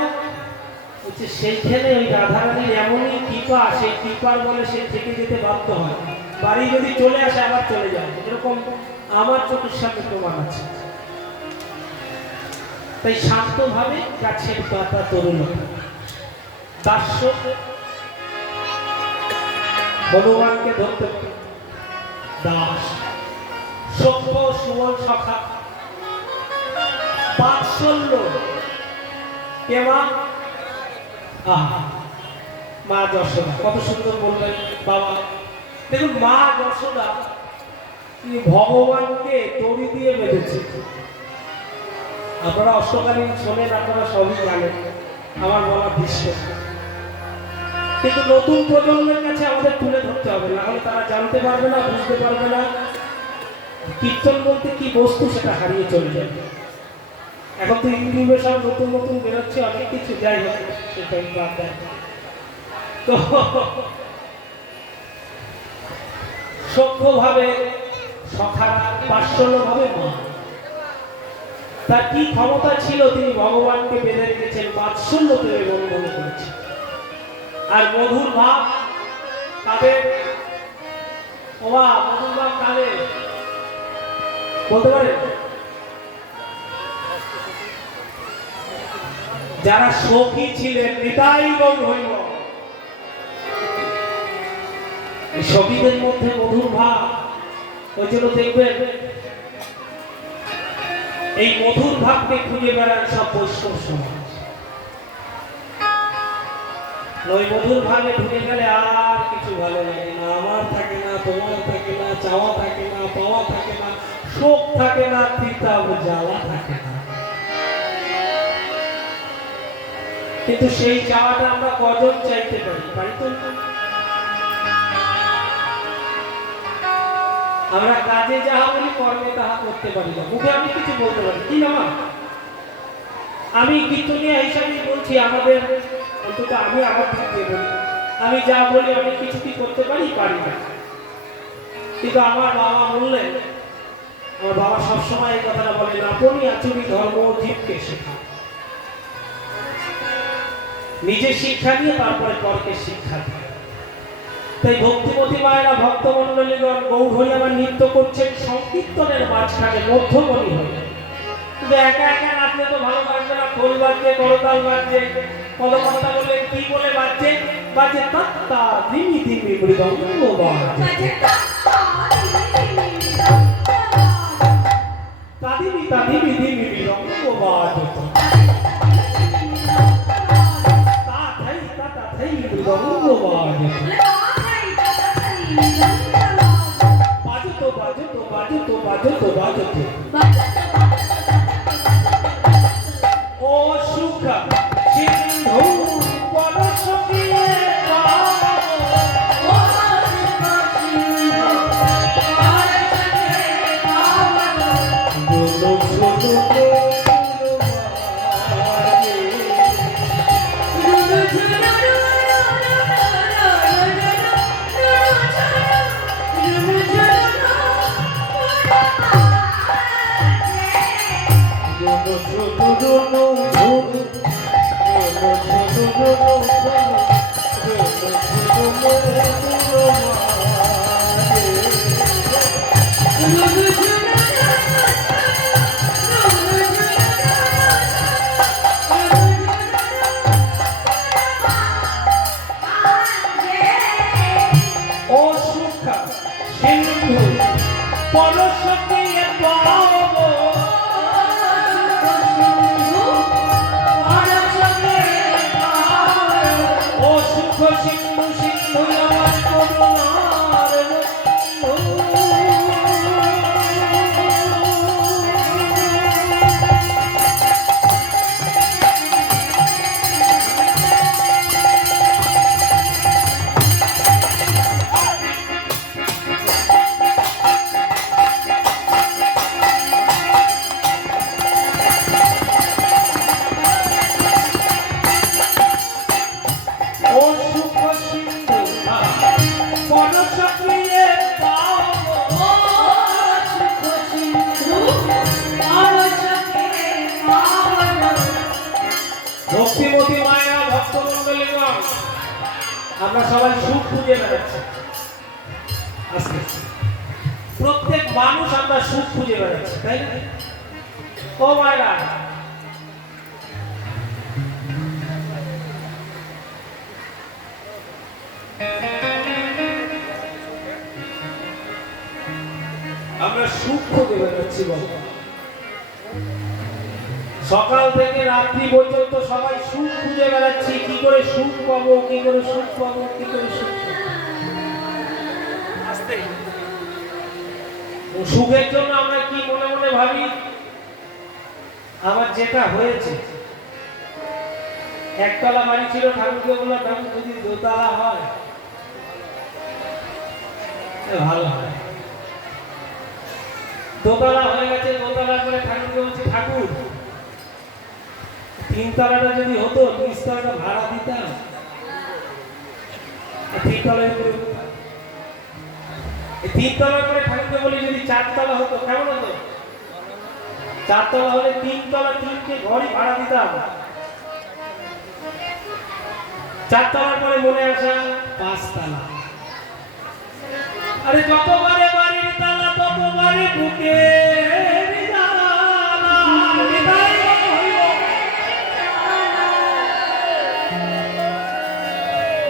হচ্ছে সেইখানে ওই রাধারানীর এমনই কৃপা সেই কৃপার বলে সে থেকে যেতে বাধ্য হয় বাড়ি যদি চলে আসে আবার চলে যায় এরকম আমার চোখের সাথে প্রমাণ আছে তাই শান্তভাবে গাছের পাতা তরুণতা দাস্য ভগবানকে ধরতে দাস সভ্য সুবল সখা বাৎসল্য কেমন মা যশোদা কত সুন্দর বললেন বাবা। দেখুন মা যশোদা তিনি ভগবানকে দড়ি দিয়ে বেঁধেছে। আপনারা অষ্টকালীন শোনেন, আপনারা সবই জানেন, আমার বলা বিশ্বাস। কিন্তু নতুন প্রজন্মের কাছে আমাদের তুলে ধরতে হবে, না হলে তারা জানতে পারবে না, বুঝতে পারবে না কীর্তন বলতে কি বস্তু, সেটা হারিয়ে চলে যাবে। এখন তো ইউটিউবে সব নতুন নতুন বেরোচ্ছে অনেক কিছু, যাই হোক সেটাই বাদ দেয়। তো সভ্যভাবে সখা, বাৎসল্যভাবে মা, তার কি ক্ষমতা ছিল, তিনি ভগবানকে বেঁধে রেখেছেন, বাৎসল্য প্রেমে বন্ধন করেছেন। আর মধুর ভাব কাদের, ওমা মধুর ভাব কাদের বলতে পারে? যারা সখী ছিলেন, নিতাই গৌর হইল, এই সখীদের মধ্যে মধুর ভাব। ওই জন্য দেখবেন এই মধুর ভাবকে খুঁজে বেড়ান সব বৈষ্ণব সমাজ। ওই মধুর ভাবে ঢুকে গেলে আর কিছু ভালো লাগে না, আমার থাকে না, তোমার থাকে না, চাওয়া থাকে না, পাওয়া থাকে না, শোক থাকে না, তিতাব জ্বালা থাকে না। কিন্তু সেই চাওয়াটা আমরা কজন চাইতে পারি? পারি তো না। আমরা কাজে যাহা বলি, কর্মে তাহা করতে পারি না। মুখে আমি কিছু বলতে পারি কি না? আমি কীর্তনিয়া হিসাবে বলছি, আমাদের অন্তত আমি আমার দিক দিয়ে বলি, আমি যা বলি আমি কিছু কি করতে পারি, পারি না। কিন্তু আমার বাবা বললেন, আমার বাবা সবসময় এই কথাটা বলেন, আপনি আচুরি ধর্ম জীবকে শেখা। নিজের শিক্ষা নিয়ে তারপরে পরকে শিক্ষা দেয়। তাই ভক্তিমতী মায়েরা, ভক্তমন্ডলীগণ গৌর হয়ে আমার নৃত্য করছেন সংকীর্তনের মাঝখানে মধ্যমণি হয়ে। কিন্তু একা একা নাচলে তো ভালো লাগবে না, খোল বাজছে, করতাল বাজছে, পদকর্তা বলে কি বলে বাজছে? বাজছে তত্তা দিমি দিমি মৃদঙ্গ বাজছে, তাদিমি তাদিমি দিমি মৃদঙ্গ বাজছে, তা থাই তা থাই মৃদঙ্গ বাজছে, বাজতো বাজতো বাজতো বাজতো বাজতো। ও সুখা সিন্ধু পরশকিয়ে ভক্তিমতী মায়েরা, ভক্তমন্ডলীগণ, আমরা সবাই সুখ খুঁজে বেড়াচ্ছি। আজকে প্রত্যেক মানুষ আমরা সুখ খুঁজে বেড়াচ্ছি, তাই না? ও মায়েরা, আমরা সুখ খুঁজে বেড়াচ্ছি বাবা। সকাল থেকে রাত্রি পর্যন্ত সবাই সুখ খুঁজে বেড়াচ্ছি, কি করে সুখ পাবো, কি করে সুখ পাবো, কি করে সুখ পাবো। সুখের জন্য আমরা কি মনে মনে ভাবি, আমার যেটা হয়েছে, একতলা বাড়ি ছিল, ঠাকুরকে বললাম ঠাকুর যদি দোতলা হয় ভালো হয়। দোতলা হয়ে গেছে, দোতলা করে ঠাকুরকে বলছি ঠাকুর তিনতলাটা যদি হতো, নিচতলাটা ভাড়া দিতাম, তিনতলায় করে তিনতলা করে ঠাকুরকে বলি যদি চারতলা হতো কেমন হতো? চারতলা হলে তিনতলা, তিনটে ঘরই ভাড়া দিতাম। চারতলার পরে মনে আসা পাঁচতলা। আরে যতবারে বাড়ির তালা ততবারে বুকে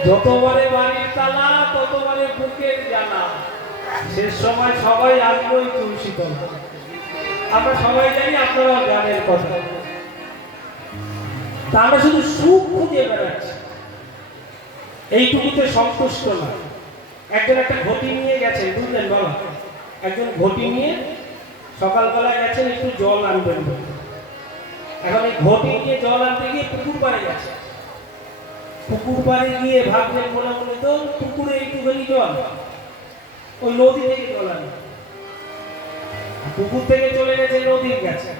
যতবারে বাড়ির তালা ততবারে বুকের জ্বালা। শেষ সময় সবাই আসবে ওই তুলসী তলা। আমরা সবাই জানি, আপনারাও জানেন কথা। তা আমরা শুধু সুখ খুঁজে বেড়াচ্ছি, এইটুকুতে সন্তুষ্ট না। একজন একটা ঘটি নিয়ে গেছেন, বুঝলেন বাবা, একজন ঘটি নিয়ে সকালবেলায় গেছেন একটু জল আনবেন। এখন এই ঘটি নিয়ে জল আনতে গিয়ে পুকুর পাড়ে গেছে। পুকুর পাড়ে গিয়ে ভাবছেন মনে মনে, তো পুকুরে একটুখানি জল, ওই নদী থেকে জল আনবে। পুকুর থেকে চলে গেছে নদীর কাছে।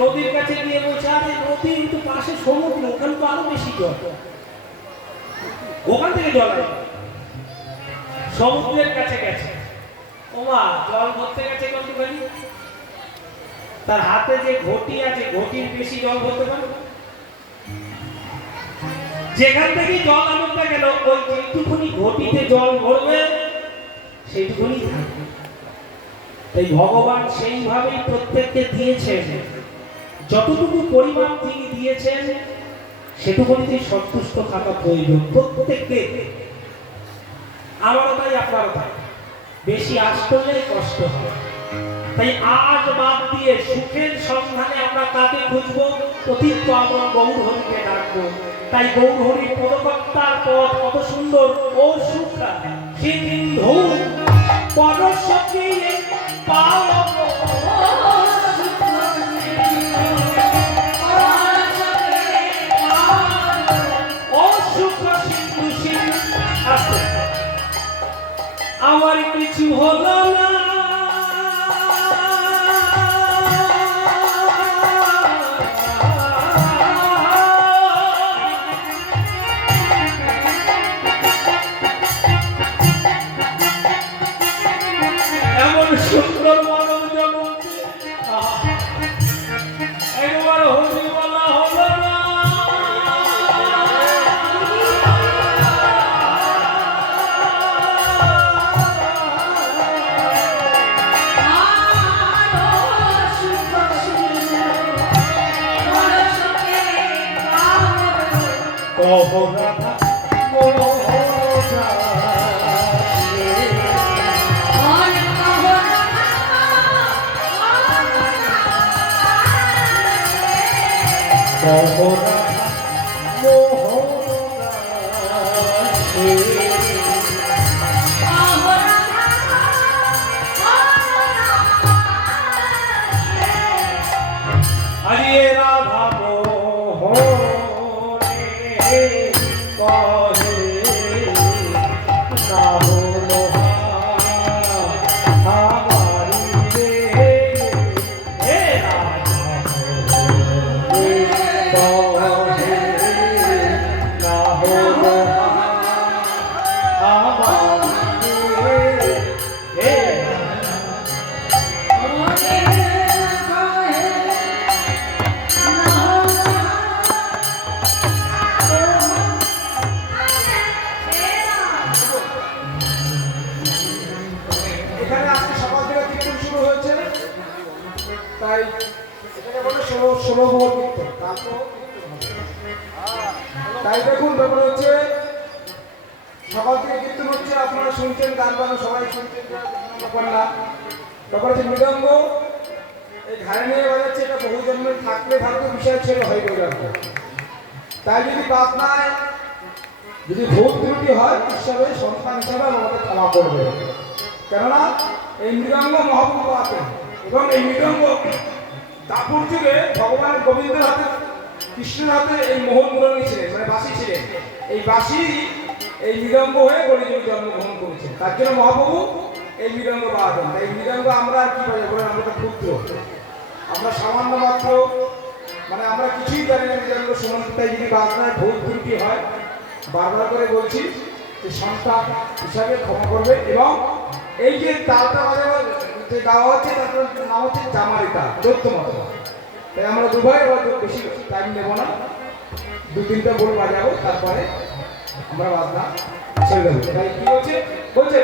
নদীর কাছে গিয়ে বলছে, আরে নদীর তো পাশে সমুদ্র, ওখানে তো আরো বেশি জল, ওখান থেকে জল আনবে। সমুদ্রের কাছে গেছে, ওমা জল ভরতে গেছে কতখানি, তার হাতে যে ঘটি আছে ঘটির বেশি জল ভরতে পারে। যেখান থেকে জল আনতে গেল, ওই যেটুকুনি ঘটিতে জল ভরবে সেইটুকুনি থাকবে। তাই ভগবান সেইভাবেই প্রত্যেককে দিয়েছেন, যতটুকু পরিমাণ তিনি দিয়েছেন সেটুকুনিতে সন্তুষ্ট থাকা প্রয়োজন প্রত্যেককে। আমারও তাই, আপনারও তাই। বেশি আশ করলে কষ্ট হয়। তাই আজ বাদ দিয়ে সুখের সন্ধানে আমরা কাকে খুঁজবো? অতীত পাবন গৌরহরিকে ডাকবো। তাই গৌরহরির পদকর্তার পথ কত সুন্দর। ও সুখা সিন্ধু পরশকে পাবো, ও সুখা সিন্ধু সিন্ধু। আস্তে, আমার কিছু হলো না, এমন সুন্দর মানব জন্ম একবার হরি বলা হলো না। হরে রাধা মোহনে কহে কাহো আমারি রে, হে রাধা মোহনে কহে কাহো আমারি রে, হে এখানে আজকে সকাল থেকে কীর্তন শুরু হয়েছে, তাই এখানে বলে ষোলো ভোর কীর্তন, তারপর তাই দেখুন ব্যাপার হচ্ছে সকাল থেকে কীর্তন হচ্ছে, আপনারা শুনছেন, গান বাজনা সবাই শুনছেন, ব্যাপার না। তারপর হচ্ছে মৃদঙ্গ, এই ঘাড়ে নিয়ে বাজাচ্ছে, এটা বহু জন্মের থাকলে থাকতে বিষয় ছিল হয় মৃদঙ্গ। তাই যদি বাজনায় যদি ভুল ত্রুটি হয়, হিসাবে সন্তান হিসাবে আমাদের ক্ষমা করবে। কেননা এই মৃদঙ্গ মহাপ্রভু আছেন, এবং এই মৃদঙ্গ দাপুর যুগে ভগবান গোবিন্দের হাতে, কৃষ্ণের হাতে এই মোহন মুরলী ছিলেন, মানে বাসি ছিলেন। এই বাসি এই মৃদঙ্গ হয়ে কলিযুগে জন্মগ্রহণ করেছেন। তার জন্য মহাপ্রভু এই মৃদঙ্গ বাজান। এই মৃদঙ্গ আমরা আর কি বাজাবো, বলেন আমরা তো ক্ষুদ্র, আমরা সামান্য মাত্র, মানে আমরা কিছুই জানি না মৃদঙ্গ সমান। তাই যদি বাজনায় ভুল ত্রুটি হয়, বারবার করে বলছি যে সন্তান হিসাবে ক্ষমা করবে। এবং এই যে তালটা বাজাবো, যে গাওয়া হচ্ছে, তার নাম হচ্ছে জামারিতা, 14 মতো। তাই আমরা দুভাই বেশি টাইম নেব না, 2-3টা বোল বাজাবো, তারপরে আমরা বাজনা ছেড়ে দেবো। তাই কি বলছে, বলছে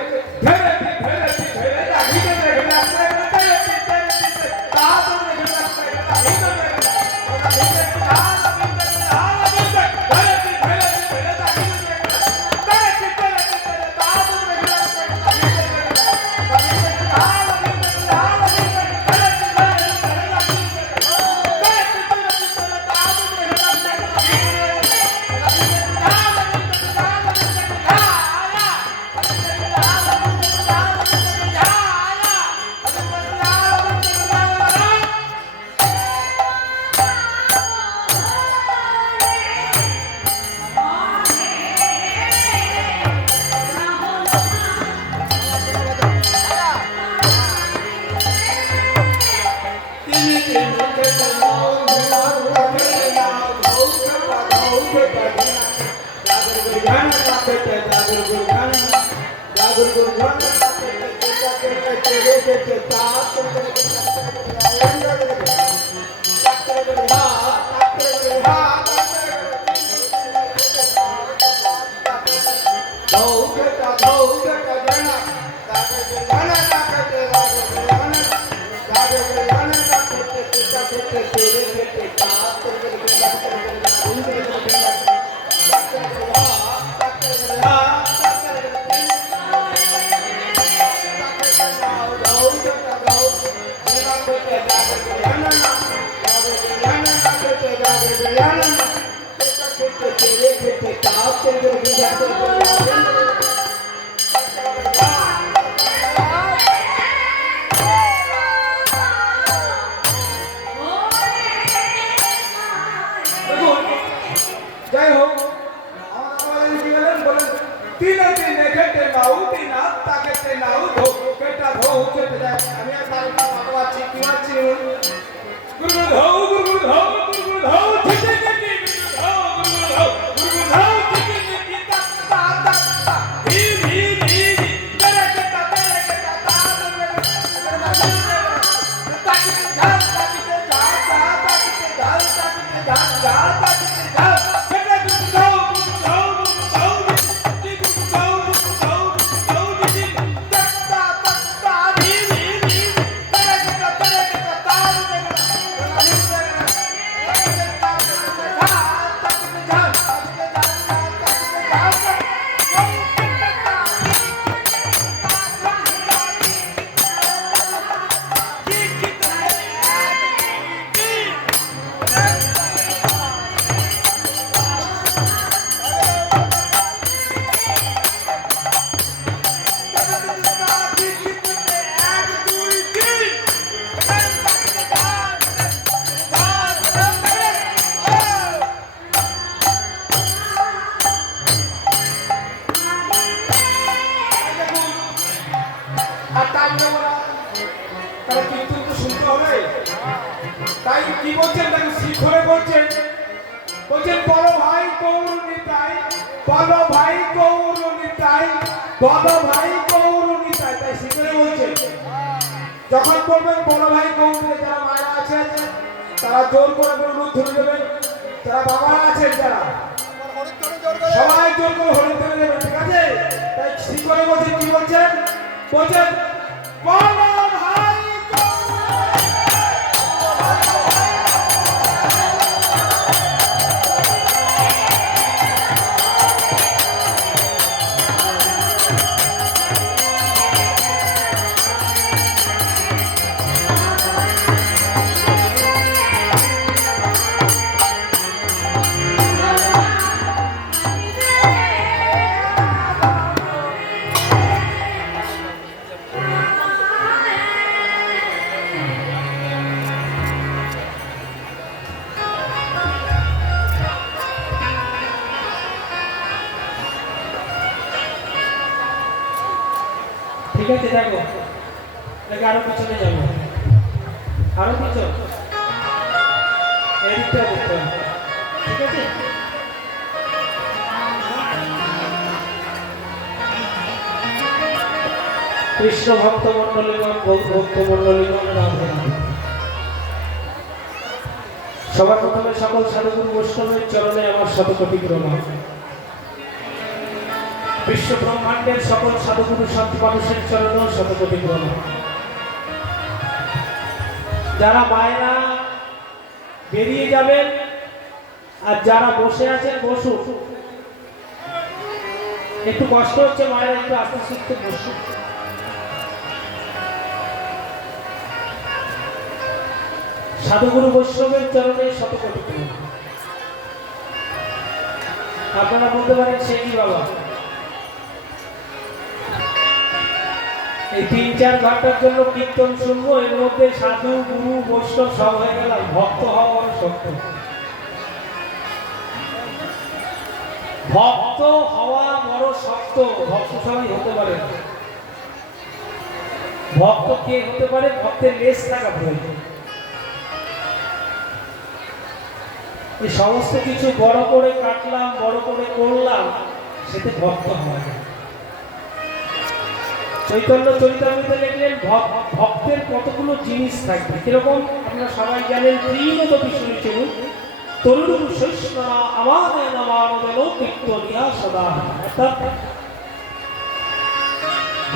যাই হোক, আমাদের কি বলেন, বলেন তিনে তিনে খেটে নাও, তিনা তাকে নাও, ধোকেটা ধৌ খেটে যায়। আমি আর তার কথা পাচ্ছি কি পাচ্ছি, গুরু ধৌ গুরু ধৌ গুরু ধৌ ঠিকই ঠিকই গুরু ধৌ গুরু ধৌ গুরু ধৌ ঠিকই ঠিকই তা তা তা তা ধি ধি ধি ধি তেরে কেটা তা তা তাকে ঝাল তাকে ঝাল তাকে ঝাল তাকে ঝাল ঝাল তাকে ঝাল কেটে গুরু ধৌ গুরু ধৌ গুরু ধৌ ঠিকই গুরু ধৌ গুরু ধৌ গুরু ধৌ ঠিকই তা তা তা ধি ধি ধি তেরে কেটা তা তাই কি বলছেন, তাকে শিখরে বলছেন, বলছেন বড় ভাই গৌর নিতাই, বড় ভাই গৌর নিতাই, বড় ভাই গৌর নিতাই। তাই শিখরে বলছেন, যখন বলবেন বড় ভাই গৌর, যারা মায়েরা আছেন তারা জোর করে হলুদ ধরে দেবেন, যারা বাবারা আছেন যারা সবাই জোর করে হলুদ ধরে দেবেন, ঠিক আছে? তাই শিখরে বলছেন, কি বলছেন, বলছেন বড় ভাই ঠিক আছে দেখো, নাকি আরো পিছনে যাবো? আরো পিছন, এদিকটা দেখতে হবে, ঠিক আছে? কৃষ্ণ ভক্ত মন্ডলীগণ, ভক্ত মন্ডলীগণ, রাধে রাধে। সবার প্রথমে সকল সাধুগুরু বৈষ্ণবের চরণে আমার শতকোটি প্রণাম। বিশ্ব ব্রহ্মাণ্ডের সকল সাধুগুরু সন্ত মানুষের চরণেও শতকোটি প্রণাম। যারা মায়েরা বেরিয়ে যাবেন আর যারা বসে আছেন বসুন, একটু কষ্ট হচ্ছে মায়েরা, একটু আস্তে আস্তে বসুন। সাধুগুরু বৈষ্ণবের চরণে শতকোটি প্রণাম। আপনারা বলতে পারেন সে কি বাবা, এই ৩-৪ ঘন্টার জন্য কীর্তন শুনবো, এর মধ্যে সাধু গুরু বৈষ্ণব সব হয়ে গেলাম, ভক্ত হওয়া বড় শক্ত। ভক্ত হওয়া বড় শক্ত, ভক্ত সবাই হতে পারে না। ভক্ত কে হতে পারে? ভক্তের লেজ থাকা প্রয়োজন। এই সমস্ত কিছু বড় করে কাটলাম, বড় করে করলাম, সেটা ভক্ত হওয়া যায়। চৈতন্য চরিতামৃতে লিখলেন ভক্তের কতগুলো জিনিস থাকবে, কিরকম আপনারা সবাই জানেন। ত্রিমত বিষ্ণু ছিল তরুণ শৈষ্ণা আমাদের নামানদন কীর্তনিয়া সদা। অর্থাৎ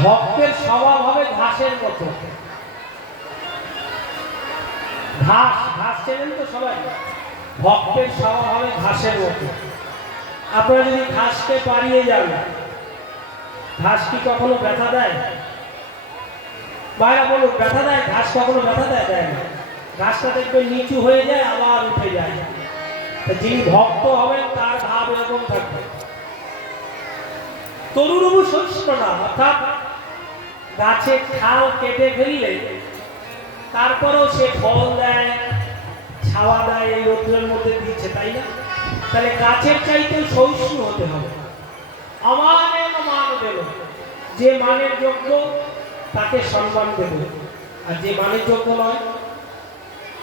ভক্তের স্বভাব হবে ঘাসের মতো। ঘাস, ঘাস চেনেন তো সবাই? ভক্তের স্বভাব হবে ঘাসের মতো। আপনারা যদি ঘাসকে পাড়িয়ে যান, ঘাস কি কখনো ব্যথা দেয়? বাইরে বলুন, ব্যথা দেয়? ঘাস কখনো ব্যথা দেয়? দেয় না। ঘাসটা দেখবে নিচু হয়ে যায়, আবার উঠে যায়। যিনি ভক্ত হবেন তার ভাব এরকম থাকবে। তরুণবু শস্য না, অর্থাৎ গাছে খাল কেটে ফেললে তারপরেও সে ফল দেয়, ছাওয়া দেয়, এই রৌদ্রের মধ্যে দিচ্ছে, তাই না? তাহলে গাছের চাইতে সহিষ্ণু হতে হবে। আমানের মান দেব, যে মানের যোগ্য তাকে সম্মান দেব, আর যে মানের যোগ্য নয়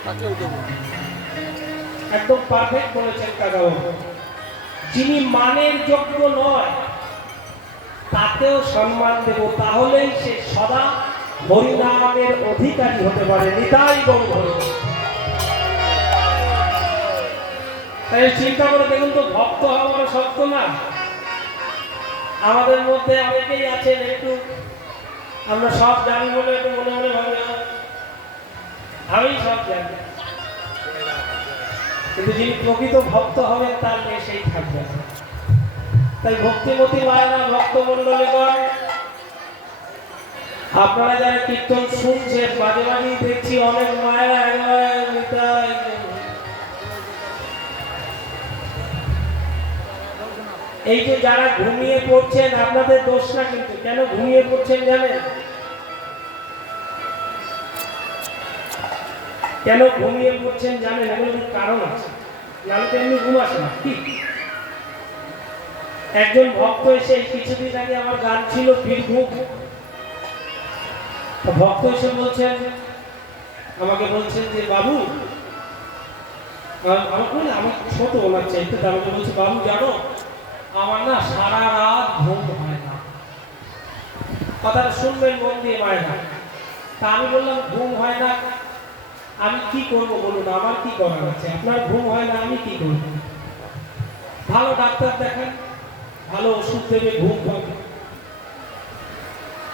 তাকেও দেবো। একদম পারফেক্ট বলেছেন কাকাবাবু। যিনি মানের যোগ্য নয় তাকেও সম্মান দেব, তাহলেই সে সদা হরিনামের অধিকারী হতে পারে। নিতাই গৌর হরি। তাই চিন্তা করে দেখুন তো, ভক্ত হওয়ার শক্ত না? আমাদের মধ্যে অনেকেই আছেন একটু, আমরা সব জানি বলে একটু মনে মনে ভাবে আমি সব জানি, কিন্তু যিনি প্রকৃত ভক্ত হবেন তার সেই থাকবে। তাই ভক্তিমতী মায়েরা, ভক্ত মন্ডলীগণ, আপনারা যারা কীর্তন শুনছেন, মাঝে মাঝেই দেখছি অনেক মায়েরা এই যে যারা ঘুমিয়ে পড়ছেন, আপনাদের দোষ না কিন্তু। কেন ঘুমিয়ে পড়ছেন জানেন? কেন ঘুমিয়ে পড়ছেন জানেন? এগুলো কারণ আছে, নাহলে তো এমনি ঘুম আসে না। কি একজন ভক্ত এসে কিছুদিন আগে আমার গান ছিল বীরভূম, ভক্ত এসে বলছেন, আমাকে বলছেন যে বাবু, আমার ছোট ওনার চাইতে, আমাকে বলছে বাবু জানো আমার না সারা রাত ঘুম হয় না। কথাটা শুনবেন মন দিয়ে মায়েরা। তা আমি বললাম ঘুম হয় না, আমি কি করবো বলুন, আমার কি করার আছে? আপনার ঘুম হয় না, আমি কি করবো? ভালো ডাক্তার দেখান, ভালো ওষুধ দেবে, ঘুম পাবে।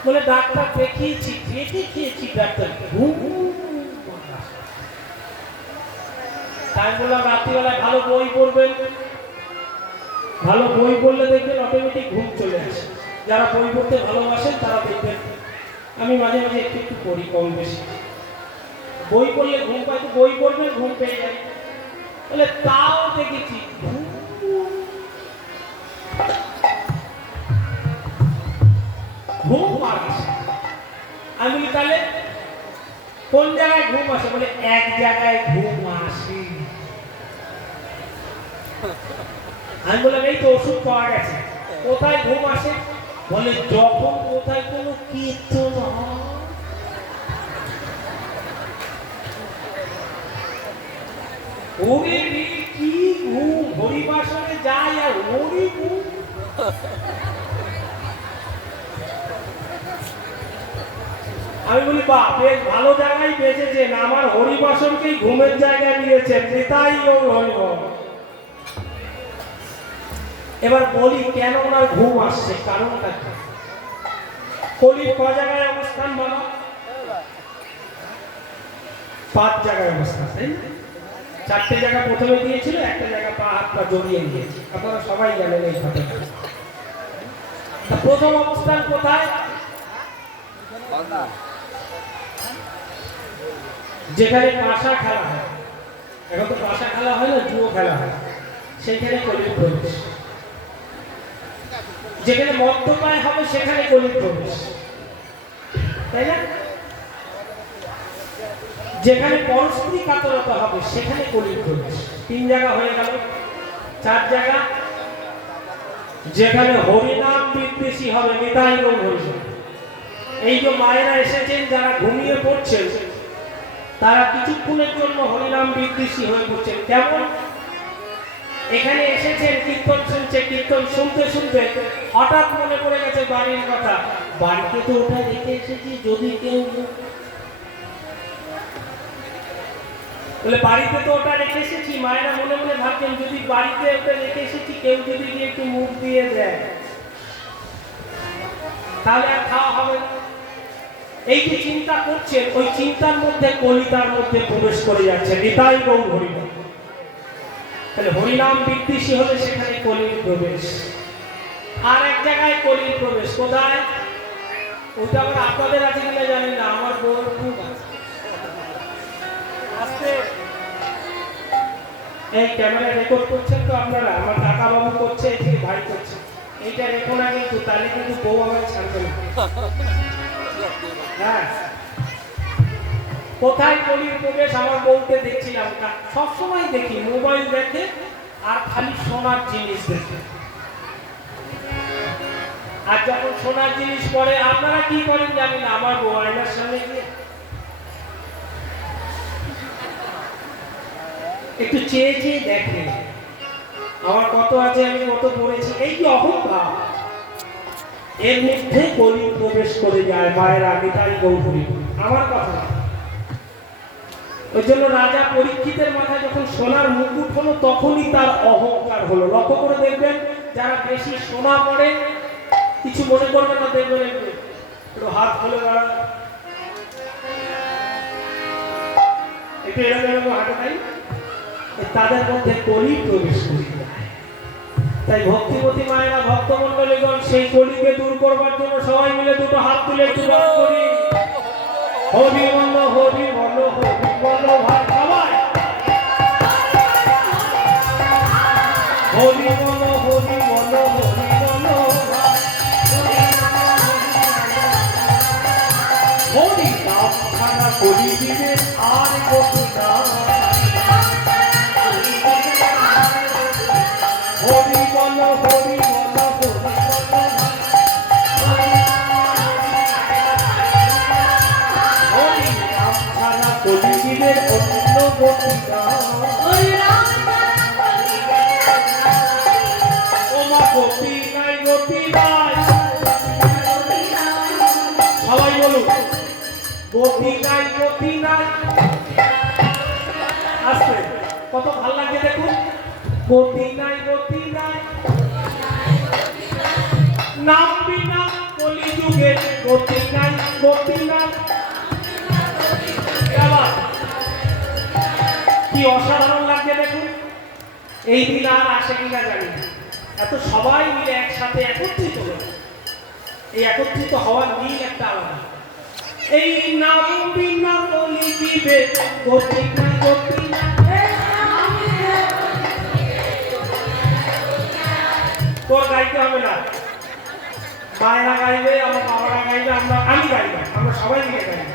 বলে ডাক্তার দেখিয়েছি, খেয়েছি ডাক্তার, ঘুম। তাই বললাম রাত্রিবেলায় ভালো বই পড়বেন, ভালো বই পড়লে দেখবেন অটোমেটিক ঘুম চলে আসে। যারা বই পড়তে ভালোবাসেন তারা দেখবেন, আমি মাঝে মাঝে একটু একটু পড়ি, কম বেশি। বই পড়লে ঘুম পায়, তো বই পড়বেন ঘুম পেয়ে যায়। বলে তাও দেখেছি ঘুম আসে। আমি তাহলে কোন জায়গায় ঘুম আসে? বলে এক জায়গায় ঘুম আসে। আমি বললাম এই তো ওষুধ পাওয়া গেছে, কোথায় ঘুম আসে? বলে যখন কোথায় কোনো কীর্তন হয়, ওরে রে কি ঘুম, হরিবাসনে যায় আর হরি ঘুম। আমি বলি বাহ, বেশ ভালো জায়গায় বেঁচেছেন, আমার হরিবাসনকেই ঘুমের জায়গায় নিয়েছেন, নেতাই ও হরিবল। এবার বলি কেন ওনার ঘুম আসছে, কারণটা কি? কলির ক জায়গায় অবস্থান বলো? 5 জায়গায় অবস্থান, তাই না? 4টে জায়গা প্রথমে দিয়েছিল, একটা জায়গা পা হাত পা জড়িয়ে নিয়েছে, আপনারা সবাই জানেন এই কথাটা। প্রথম অবস্থান কোথায়? যেখানে পাশা খেলা হয়, এখন তো পাশা খেলা হয় না, জুয়ো খেলা হয়, সেখানে কলির প্রবেশ। যেখানে মদ্যপায় হবে সেখানে কলির প্রবেশ, তাই না? যেখানে পরস্পরী কাতরতা হবে সেখানে কলির প্রবেশ। 3 জায়গা হয়ে গেল। 4 জায়গা যেখানে হরিনাম বিদ্বেষী হবে, নিতাই গৌর হরিনাম। এই যে মায়েরা এসেছেন যারা ঘুমিয়ে পড়ছেন, তারা কিছুক্ষণের জন্য হরিনাম বিদ্বেষী হয়ে পড়ছেন। কেমন? এখানে এসেছেন, কীর্তন শুনছে, কীর্তন শুনতে শুনতে হঠাৎ মনে পড়ে গেছে বাড়ির কথা, বাড়িতে তো ওটা রেখে এসেছি, যদি কেউ বলে বাড়িতে তো ওটা রেখে এসেছি। মায়েরা মনে মনে ভাবছেন যদি বাড়িতে ওটা রেখে এসেছি, কেউ যদি গিয়ে একটু মুখ দিয়ে দেয় তাহলে আর খাওয়া হবে না। এই যে চিন্তা করছেন, ওই চিন্তার মধ্যে কলিতার মধ্যে প্রবেশ করে যাচ্ছে, নিতাই গৌর হরিনাম। তাহলে হরিনাম বিদ্বেষী হলে সেখানে কলির প্রবেশ। আর এক জায়গায় কলির প্রবেশ কোথায়? ওটা আবার আপনাদের আছে কিনা জানি না, আমার বউর খুব আছে। এই ক্যামেরা রেকর্ড করছেন তো আপনারা? আমার কাকা বাবু করছে, এই যে ভাই করছে, এইটা রেখো না কিন্তু, তাহলে কিন্তু বউ আমার ছাড়বে না। হ্যাঁ, কোথায় কলির প্রবেশ? আমার বউকে দেখছিলাম, সবসময় দেখি মোবাইল দেখে আর খালি সোনার জিনিস দেখে। আর যখন সোনার জিনিস পরে, আপনারা কি করেন জানি না, আমার বউ আয়নার সামনে গিয়ে একটু চেয়ে চেয়ে দেখে আমার কত আছে, আমি কত পড়েছি। এই যে অহংকার, এর মধ্যে কলি প্রবেশ করে যায়। মায়ের আগে তাই গৌরী আমার কথা। ওই জন্য রাজা পরীক্ষিতের মাথায় যখন সোনার মুকুট হলো, তখনই তার অহংকার হলো। লক্ষ্য করে দেখবেন, যারা বেশি সোনা পড়ে কিছু মনে করবে না, দেখবেন একটু হাত খুলে দাঁড়ান, একটু এরকম হাঁটে নাই, তাদের মধ্যে কলি প্রবেশ করে যায়। তাই ভক্তিমতী মায়েরা, ভক্তমন্ডলীগণ, সেই কলিকে দূর করবার জন্য সবাই মিলে দুটো হাত তুলে একটু গান করি, হরি বল হরি বল হরি বল ভাই সবাই, হরি বল হরি বল হরি বল, হরি নাম ছাড়া কলি দিবে আর কত না, হরি বল হরি বল হরি বল, হরি নাম ছাড়া কলি দিবে অন্য গতি না, ওমা গতি নাই গতি নাই, সবাই বলুন গতি নাই গতি নাই। আসছে কত ভাল লাগে দেখুন, গতি নাই গতি নাই, নাম বিনা কলি যুগে গতি নাই গতি নাই। কি অসাধারণ লাগছে দেখুন। এই দিন আর আসে কিনা জানি না, এত সবাই মিলে একসাথে একত্রিত হল। এই একত্রিত হওয়ার মিল একটা আলাদা। এই নাম বিনা কলি যুগে গতি নাই গতি নাই, তোর গাইতে হবে না, মায়েরা গাইবে, আমার বাবারা গাইবে, আমি গাইব, আমরা সবাই মিলে গাইব।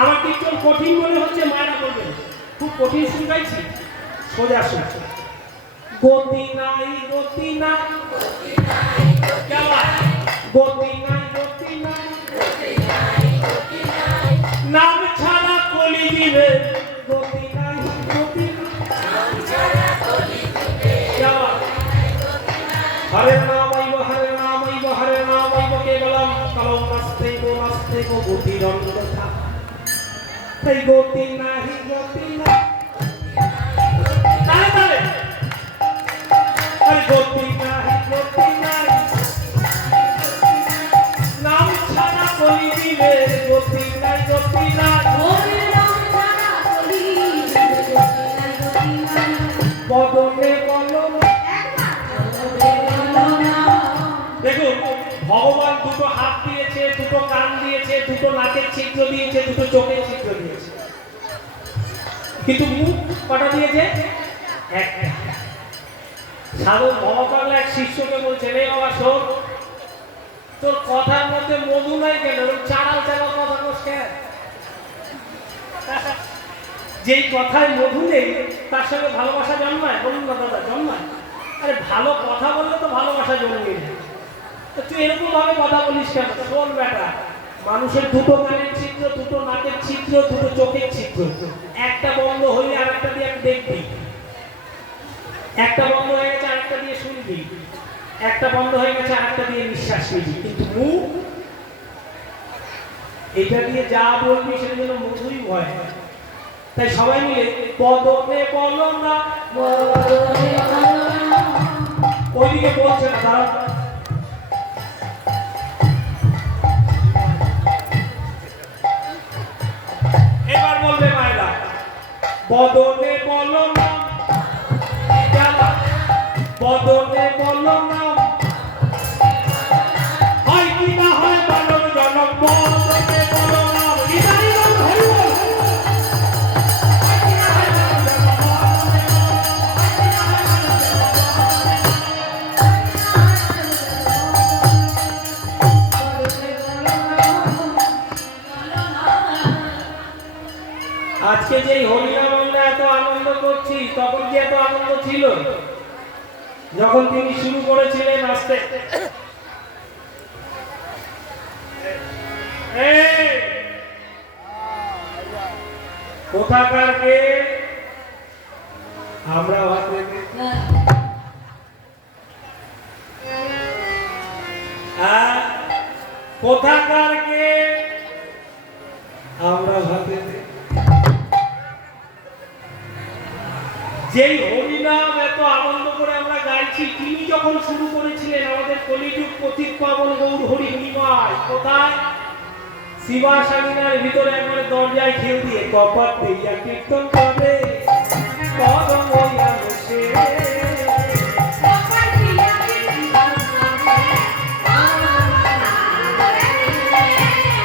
আমার কীর্তন কঠিন মনে হচ্ছে, মায়েরা বলবেন খুব কঠিন সুর গাইছি, সোজা সুর। গতি নাই গতি নাই, গতি নাই গতি নাই নাম ছাড়া কলি দিবে গতি নাই গতি হরে নাম আইব হরে নাম আইব হরে নাম আইব কেবলম কলম নাস্তে গো গতি রন্ধা তাই গতি নাহি গতি নাই তালে তালে আরে গতি নাহি গতি নাই নাম ছাড়া কলি দিবে গতি নাই গতি নাই হরির নাম ছাড়া কলি দিবে গতি নাই গতি নাই বদনে বলো দেখুন ভগবান দুটো হাত দিয়েছে, দুটো কান দিয়েছে, দুটো নাকের ছিদ্র দিয়েছে, দুটো চোখের ছিদ্র দিয়েছে, কিন্তু মুখ কটা দিয়েছে? একটা। সাধু ভবপাল এক শিষ্যকে বলছে, রে বাবা শোন, তোর কথার মধ্যে মধু নাই কেন? চাড়াল চাড়াল কথা কোস কেন? যেই কথায় মধু নেই তার সঙ্গে ভালোবাসা জন্মায়? বলুন না দাদা, জন্মায়? আরে ভালো কথা বললে তো ভালোবাসা জন্মে যায়। তুই এরকম ভাবে কথা বলিস কেন? শোন বেটা, মানুষের দুটো কানের ছিদ্র, দুটো নাকের ছিদ্র, দুটো চোখের ছিদ্র, একটা বন্ধ হইলে আর একটা দিয়ে দেখবি, একটা বন্ধ হয়ে গেছে আর একটা দিয়ে শুনবি, একটা বন্ধ হয়ে গেছে আর একটা দিয়ে নিঃশ্বাস নিবি, কিন্তু মুখ এটা দিয়ে যা বলবি সেটা যেন মধুই হয়। তাই সবাই মিলে পদমে বলো না, ওইদিকে বলছে না, দাঁড়া। এবার বলবে মায়েরা, বদনে বলো না, বদনে বলো না, হয় কি না হয় মানব জনক, বদনে বলো না, হৃদয় বল হরি বল। আজকে যে হরিনাম আমরা এত আনন্দ করছি, তখন কি এত আনন্দ ছিল? যখন তিনি শুরু করেছিলেন আসতে, কোথাকার কে আমরা ভাবতে কোথাকার কে আমরা ভাবতে যেই হরিনাম এত আনন্দ করে আমরা গাইছি, তিনি যখন শুরু করেছিলেন আমাদের কলিযুগ পথিক পাবন গৌর হরি নিমায়, কোথায়? শিবা সামিনার ভিতরে একবারে দরজায় খেল দিয়ে কপাট দিয়া কীর্তন করে কদম হইয়া বসে,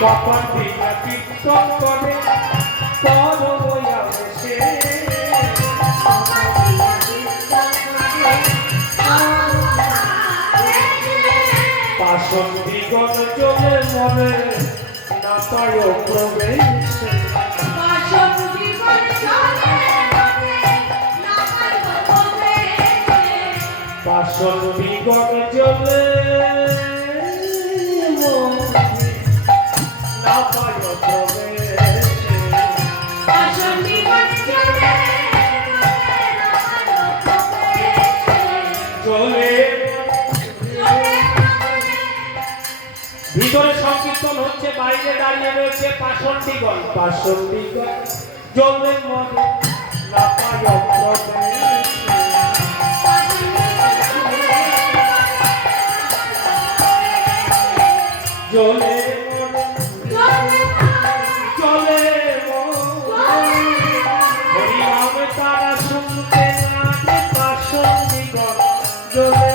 কপাট দিয়া কীর্তন করে কদম হইয়া বসে, পাশন বিগত চলে মনে না পায় প্রবেশ, পাশন বিগত চলে মনে না পায় প্রবেশ, পাশন বিগত চলে মনে না পায় প্রবেশ, পাশন বিগত চলে মনে না পায় প্রবেশ, চলে ভিতরে সংকীর্তন হচ্ছে, বাইরে দাঁড়িয়ে রয়েছে পাষণ্ডিগণ, পাষণ্ডিগণ জলে মনে না পায় প্রবেশ, জলে মনে চলে হরিনাম তারা শুনতে না যে পাষণ্ডিগণ জলে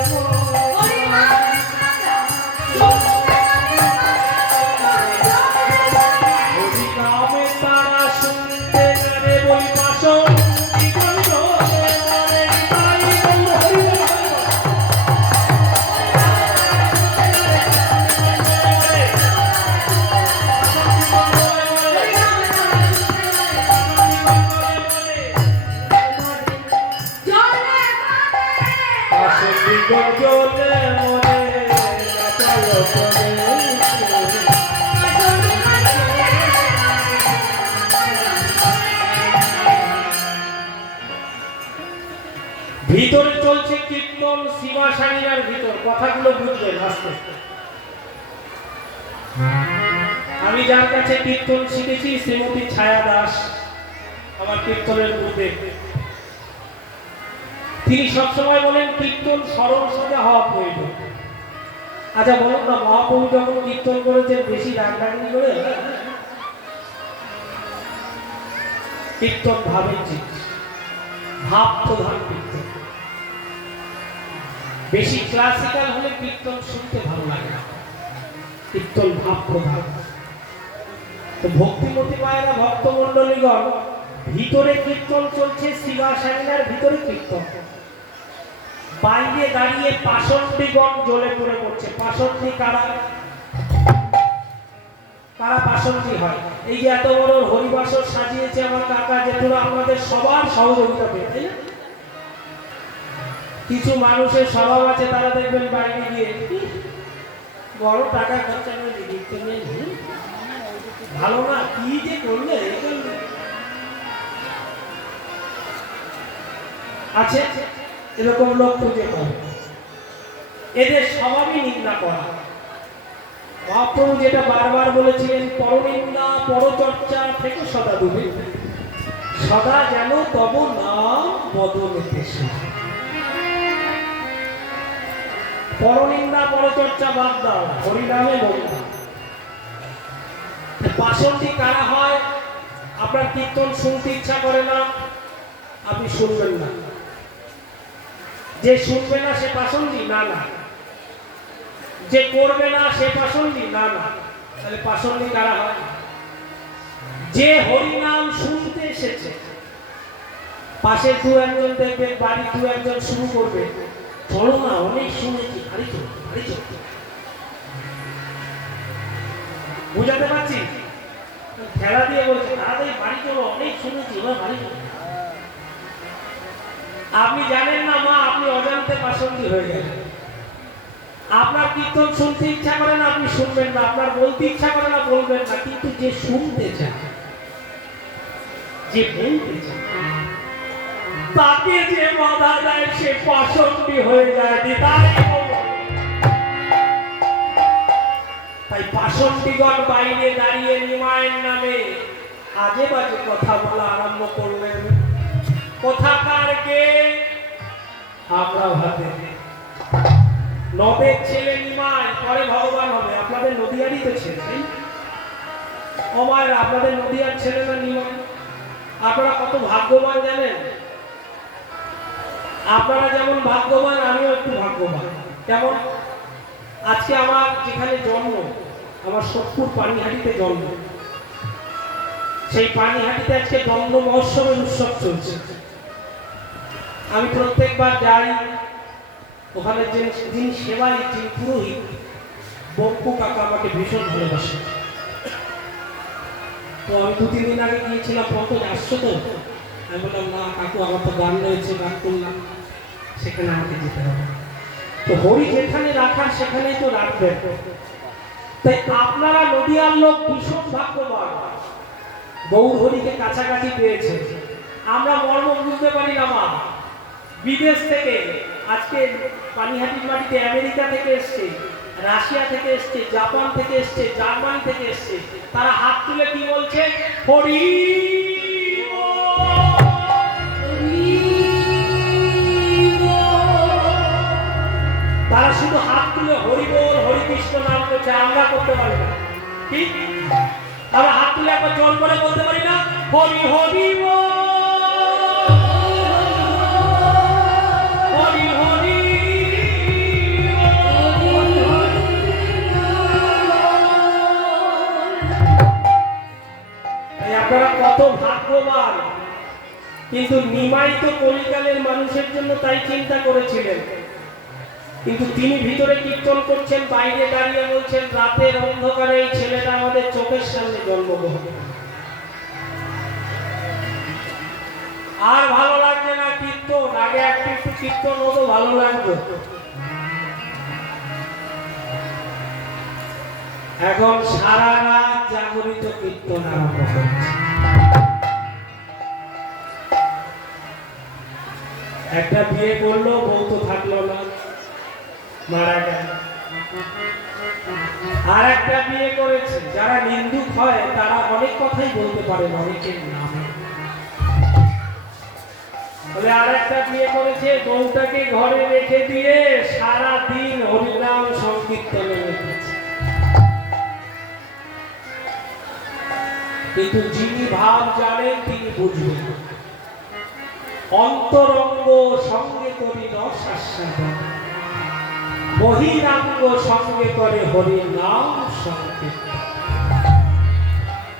ভিতরে চলছে কীর্তন সীমা সারিনার ভিতর, কথাগুলো বুঝবেন আস্তে আস্তে। আমি যার কাছে কীর্তন শিখেছি শ্রীমতী ছায়া দাস, আমার কীর্তনের গুরুদেব। তিনি সবসময় বলেন কীর্তন সরল সোজা হওয়া প্রয়োজন। আচ্ছা বলুন না, মহাপ্রভু যখন কীর্তন করেছেন বেশি রাগরাগি করে? কীর্তন ভাবের জিনিস, ভাব প্রধান কীর্তন। বেশি ক্লাসিক্যাল হলে কীর্তন শুনতে ভালো লাগে না, কীর্তন ভাব প্রধান। তো ভক্তিমতী মায়েরা ভক্তমণ্ডলীগণ, ভিতরে কীর্তন চলছে, শিবা সারিনার ভিতরে কীর্তন। বাইরে দাঁড়িয়ে পাষণ্ডীগণ জ্বলে পড়ে পড়ছে। পাষণ্ডী কারা? কারা পাষণ্ডী হয়? এই যে এত বড় হরিবাসর সাজিয়েছে আমার কাকা জেঠুরা, আপনাদের সবার সহযোগিতা পেয়ে, তাই না? কিছু মানুষের স্বভাব আছে, তারা দেখবেন বাইরে গিয়ে বড় টাকা খরচা করে কীর্তন নিয়ে ভালো না, কি যে করলে আছে এরকম লোক খুঁজে পাবে। এদের স্বভাবই নিন্দা করা। মহাপ্রভু যেটা বারবার বলেছিলেন, পরনিন্দা পরচর্চা থেকে সদা দূরে, সদা যেন তব নাম বদলেতে। পরনিন্দা পরচর্চা বাদ দাও, হরিনামে বলুন। পাষণ্ডী কারা হয়? আপনার কীর্তন শুনতে ইচ্ছা করে না, আপনি শুনবেন না। যে শুনবে না সে পাষণ্ডী? না না। যে করবে না সে পাষণ্ডী? না না। তাহলে পাষণ্ডী কারা হয়? যে হরিনাম শুনতে এসেছে, পাশে দু একজন দেখবেন, বাড়ি দু একজন শুরু করবে, চলো না অনেক শুনেছি, বাড়ি চলো বাড়ি চলো। বুঝাতে পারছি? খেলা দিয়ে বলছে তাড়াতাড়ি বাড়ি চলো, অনেক শুনেছি, এবার বাড়ি চলো। আপনি জানেন না মা, আপনি অজান্তে পাষণ্ডী হয়ে গেলেন। আপনার কীর্তন শুনতে ইচ্ছা করে না, আপনি শুনবেন না। আপনার বলতে ইচ্ছা করে না, বলবেন না। কিন্তু যে শুনতে চায়, যে বলতে চায়, তাকে যে বাধা দেয় সে পাষণ্ডী হয়ে যায়। তাই পাষণ্ডীগণ বাইরে দাঁড়িয়ে নিমায়ের নামে আজে বাজে কথা বলা আরম্ভ করলেন। কোথাকার কে? আমরা ভাতে নদের ছেলে নিমাই, পরে ভগবান হবে। আপনাদের নদিয়ারই তো ছেলে, অমায়ের আপনাদের নদিয়ার ছেলে না নিমাই? আপনারা কত ভাগ্যবান জানেন? আপনারা যেমন ভাগ্যবান, আমিও একটু ভাগ্যবান। কেমন? আজকে আমার যেখানে জন্ম, আমার সোদপুর পানিহাটিতে জন্ম। সেই পানিহাটিতে আজকে দ্বন্দ্ব মহোৎসবের উৎসব চলছে। আমি প্রত্যেকবার যাই, ওখানে যিনি সেবাই, যিনি পুরোহিত, বঙ্কু কাকা আমাকে ভীষণ ভালোবাসে। তো আমি 2-3 দিন আগে গিয়েছিলাম, পঙ্কজ আসছো তো? আমি বললাম না কাকু, আমার তো গান রয়েছে, গান করলাম, সেখানে আমাকে যেতে হবে। তো হরি যেখানে রাখার সেখানেই তো রাখবেন। তাই আপনারা নদিয়ার লোক ভীষণ ভাগ্যবান, গৌর হরিকে কাছাকাছি পেয়েছে। আমরা মর্ম বুঝতে পারি না মা। বিদেশ থেকে আজকে পানিহাটির মাটিতে আমেরিকা থেকে এসছে, রাশিয়া থেকে এসছে, জাপান থেকে এসছে, জার্মানি থেকে এসছে, তারা হাত তুলে কি বলছে? হরি। তারা শুধু হাত তুলে হরি বল, হরি কৃষ্ণ নাম করছে। আমরা করতে পারি না, ঠিক? আমরা হাত তুলে একবার জল করে বলতে পারি না হরি হরি বল, হরি হরি। আপনারা কত ভাগ্যবান। কিন্তু নিমাই তো কলিকালের মানুষের জন্য তাই চিন্তা করেছিলেন। কিন্তু তিনি ভিতরে কীর্তন করছেন, বাইরে দাঁড়িয়ে বলছেন রাতের অন্ধকারে এই ছেলেটা আমাদের চোখের সামনে জন্মগ্রহণ। আর ভালো লাগছে না কীর্তন, আগে একটু একটু কীর্তন হতো ভালো লাগতো। এখন সারা রাত জাগরিত কীর্তন আরম্ভ করছে। একটা বিয়ে করলো, বউ তো থাকলো না, মারা গেল। আর একটা বিয়ে করেছে। যারা নিন্দুক হয় তারা অনেক কথাই বলতে পারেন অনেকের নামে। তবে আর একটা বিয়ে করেছে, বউটাকে ঘরে রেখে দিয়ে সারা দিন হরিনাম সংকীর্তনে রেখেছে। কিন্তু যিনি ভাব জানেন তিনি বুঝবেন। অন্তরঙ্গ সঙ্গে করি রসাস্বাদ, বহিরাঙ্গ সঙ্গে করে হরি নাম সংকীর্তন।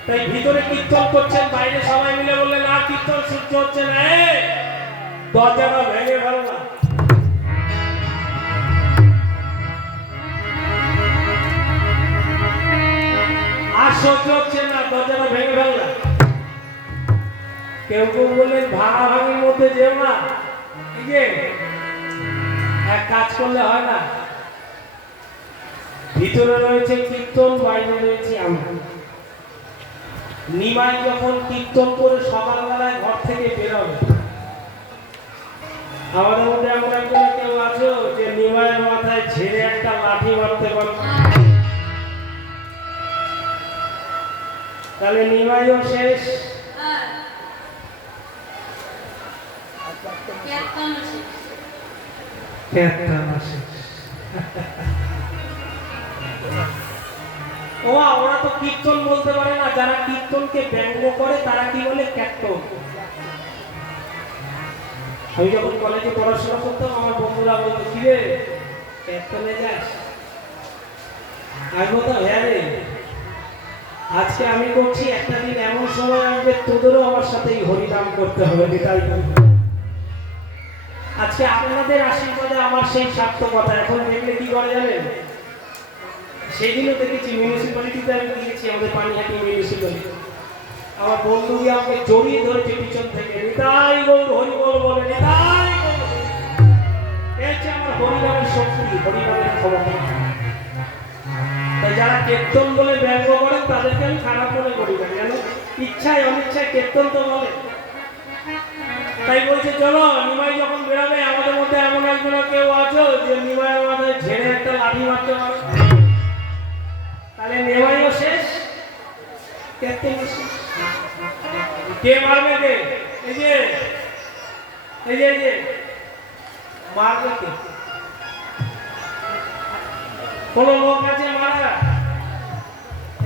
তাই ভিতরে কীর্তন করছেন, বাইরে সবাই মিলে বললেন আর কীর্তন সহ্য হচ্ছে না, দরজাটা ভেঙে ফেলো না। আর সহ্য হচ্ছে না, দরজাটা ভেঙে ফেলো না। কেউ কেউ বললেন ভাঙা ভাঙির মধ্যে যেও না, এই যে এক কাজ করলে হয় না, ভিতরে রয়েছে কীর্তন, বাইরে রয়েছে আমি। নিমাই যখন কীর্তন করে সকালবেলায় ঘর থেকে বেরোবে, আমাদের মধ্যে এমন একজন কেউ আছো যে নিমাইয়ের মাথায় ঝেড়ে একটা লাঠি মারতে পারো, তাহলে নিমাইও শেষ, কেত্তনও শেষ। ওরা তো কীর্তন বলতে পারে না। যারা কীর্তনকে ব্যঙ্গ করে তারা কি বলে? কেত্তন। আমি যখন কলেজে পড়াশোনা করতাম, আমার বন্ধুরা বলতো কি রে কেত্তনে যাস? আমি বলতাম হ্যাঁ রে, আজকে আমি করছি, একটা দিন এমন সময় আসবে তোদেরও আমার সাথে এই হরিনাম করতে হবে। এটাই আজকে আপনাদের আশীর্বাদে আমার সেই সার্থকতা। এখন দেখলে কি করে জানেন, সেদিনও দেখেছি মিউনিসিপ্যালিটিতে আমি গিয়েছি, আমাদের পানিহাটি মিউনিসিপ্যালিটি, আমার বন্ধু গিয়ে আমাকে জড়িয়ে ধরেছে পিছন থেকে, নিতাই গৌর হরি বল বলে, নিতাই গৌর হরি। এই হচ্ছে আমার হরিনামের শক্তি, হরিনামের ক্ষমতা। তাই যারা কীর্তন বলে ব্যঙ্গ করেন তাদেরকে আমি খারাপ মনে করি না, কেন ইচ্ছায় অনিচ্ছায় কীর্তন তো বলে। তাই বলছে চলো নিমাই যখন বেরোবে, আমাদের মধ্যে এমন একজন কেউ আছো যে নিমাইয়ের মাথায় ঝেড়ে একটা লাঠি মারতে পারো, তাহলে নিমাইও শেষ, কীর্তনও শেষ। কে মারবে? কে? এই যে এই যে এই যে মারবে কে? কোন লোক আছে মারা?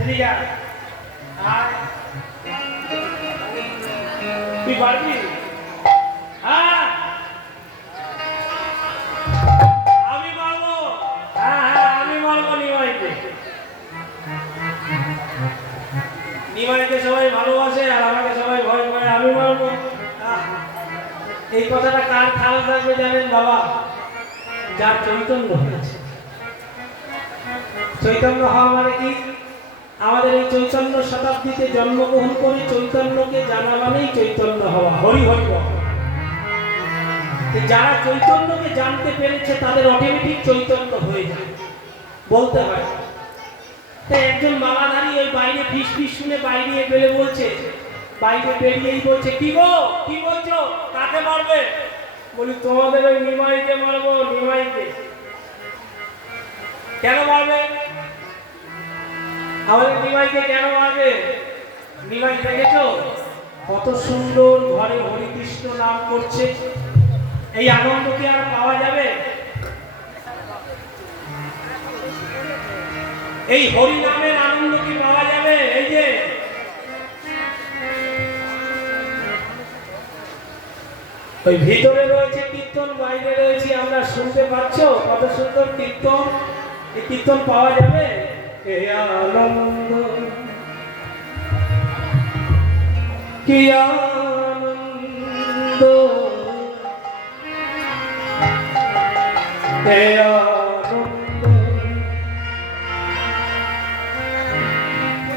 এদিকে আর তুই পারবি? হ্যাঁ আমি মারবো, হ্যাঁ হ্যাঁ আমি মারবো নিমাইকে। নিমাইকে সবাই ভালোবাসে আর আমাকে সবাই ভয় করে, আমি মারবো। এই কথাটা কার খেয়াল থাকবে জানেন বাবা? যার চৈতন্য হয়েছে। চৈতন্য হওয়া মানে কি? আমাদের এই চৈতন্য শতাব্দীতে জন্মগ্রহণ করে চৈতন্যকে জানা মানেই চৈতন্য হওয়া। হরি হরি বল। যারা চৈতন্যকে জানতে পেরেছে তাদের অটোমেটিক চৈতন্য হয়ে যায়, বলতে হয়। তাই একজন মালাধারী ওই বাইরে ফিস ফিস শুনে বাইরে বেড়ে বলছে, বাইরে বেরিয়েই বলছে কি গো কি বলছো, কাকে মারবে? বলি তোমাদের ওই নিমাইকে মারবো। নিমাইকে কেন মারবে? আমাদের নিমাইকে কেন মারবে? নিমাই দেখেছো কত সুন্দর ঘরে হরিকৃষ্ণ নাম করছে, এই আনন্দ কি আর পাওয়া যাবে? এই হরি নামের আনন্দ কি পাওয়া যাবে? এই যে ওই ভিতরে রয়েছে কীর্তন, বাইরে রয়েছে আমরা, শুনতে পাচ্ছ কত সুন্দর কীর্তন। এই কীর্তন পাওয়া যাবে? এই আনন্দ কি আনন্দ, এই আনন্দ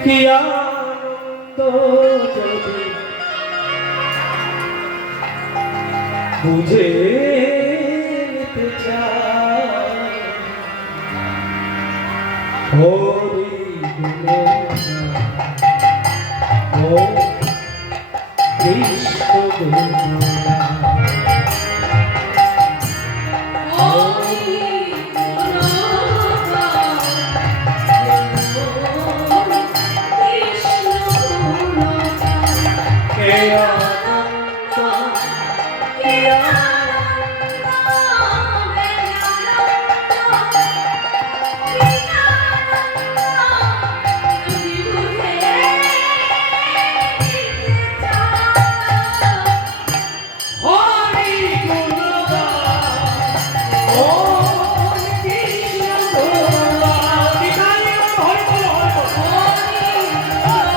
কি আনন্দ, যদি বুঝে নিতে চায় হরি গুণ কৃষ্ণ গুণ হে অনন্ত হে আনন্দ হে আনন্দ হে আনন্দ যদি বুঝে হরি গুণগান ও কৃষ্ণ গুণগান বিকালে হরি বল হরি বল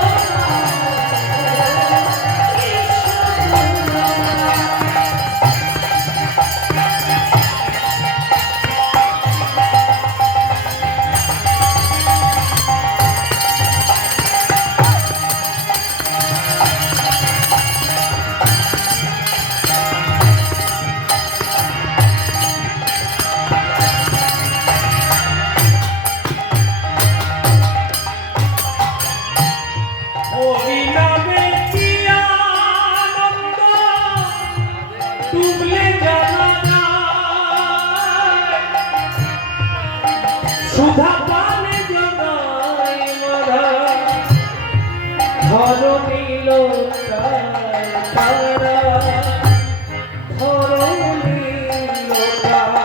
হরি নামে কি আনন্দ ডুবলে জানা যায় সুধা পানে জনাই মরা ধরণী লোটায় তারা ধরণী লোটায়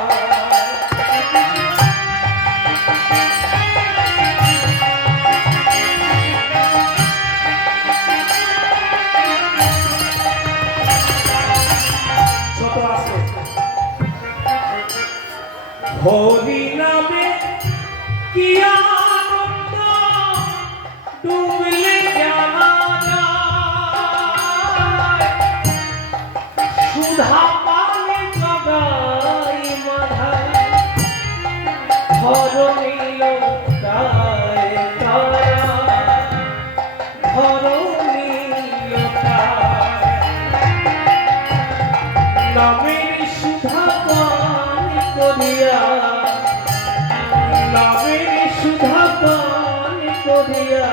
ছোট আছে হরি নামে কি আনন্দ ডুবলে জানা যায় সুধা পানে জগাই মাধায় ধরণী লোটায় তারা ধরণী লোটায় নামের সুধা পান করিয়া নামের সুধা পান করিয়া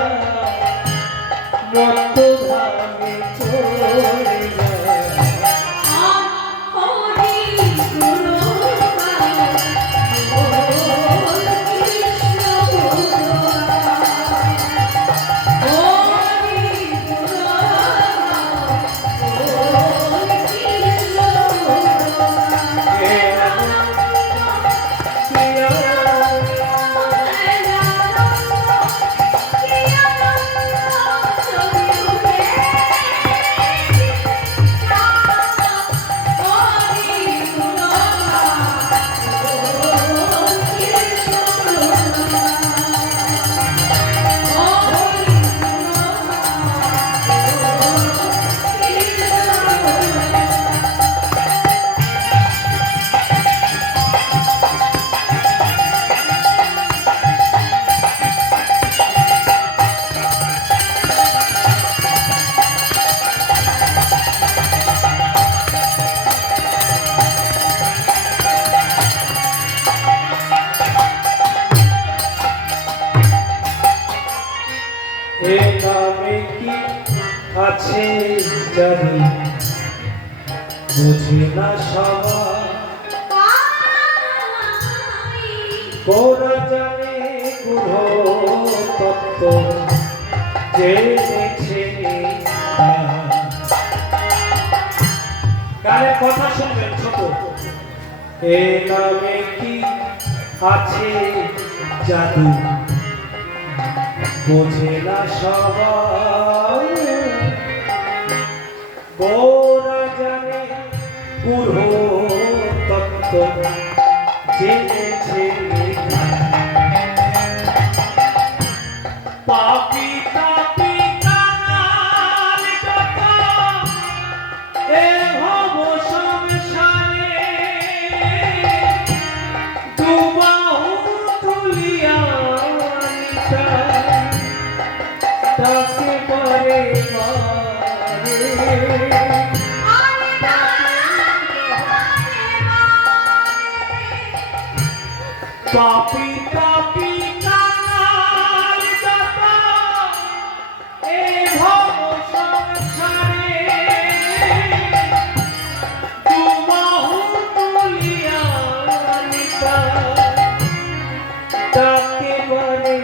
মত ভাবে চলে যায় হরি গুণগান বল কৃষ্ণ গুণগান হরি গুণগান বল কৃষ্ণ গুণগান হে হে নামে কি আছে জানি বুঝি না সবাই ওরা জানে গুরু তত্ত্ব জেনেছে গানের কথা শুনবেন ছোট এ নামে কি আছে জাদু বোঝে না সবাই ওরা জানে গুরু তত্ত্ব জেনেছে পাপি তাপি কাঙাল যত এ ভব সংসারে দুবাহু তুলিয়া তাকে পারে পাপি তাপি কাঙাল যত এ ভব সংসারে দুবাহু তুলিয়া তাকে পারে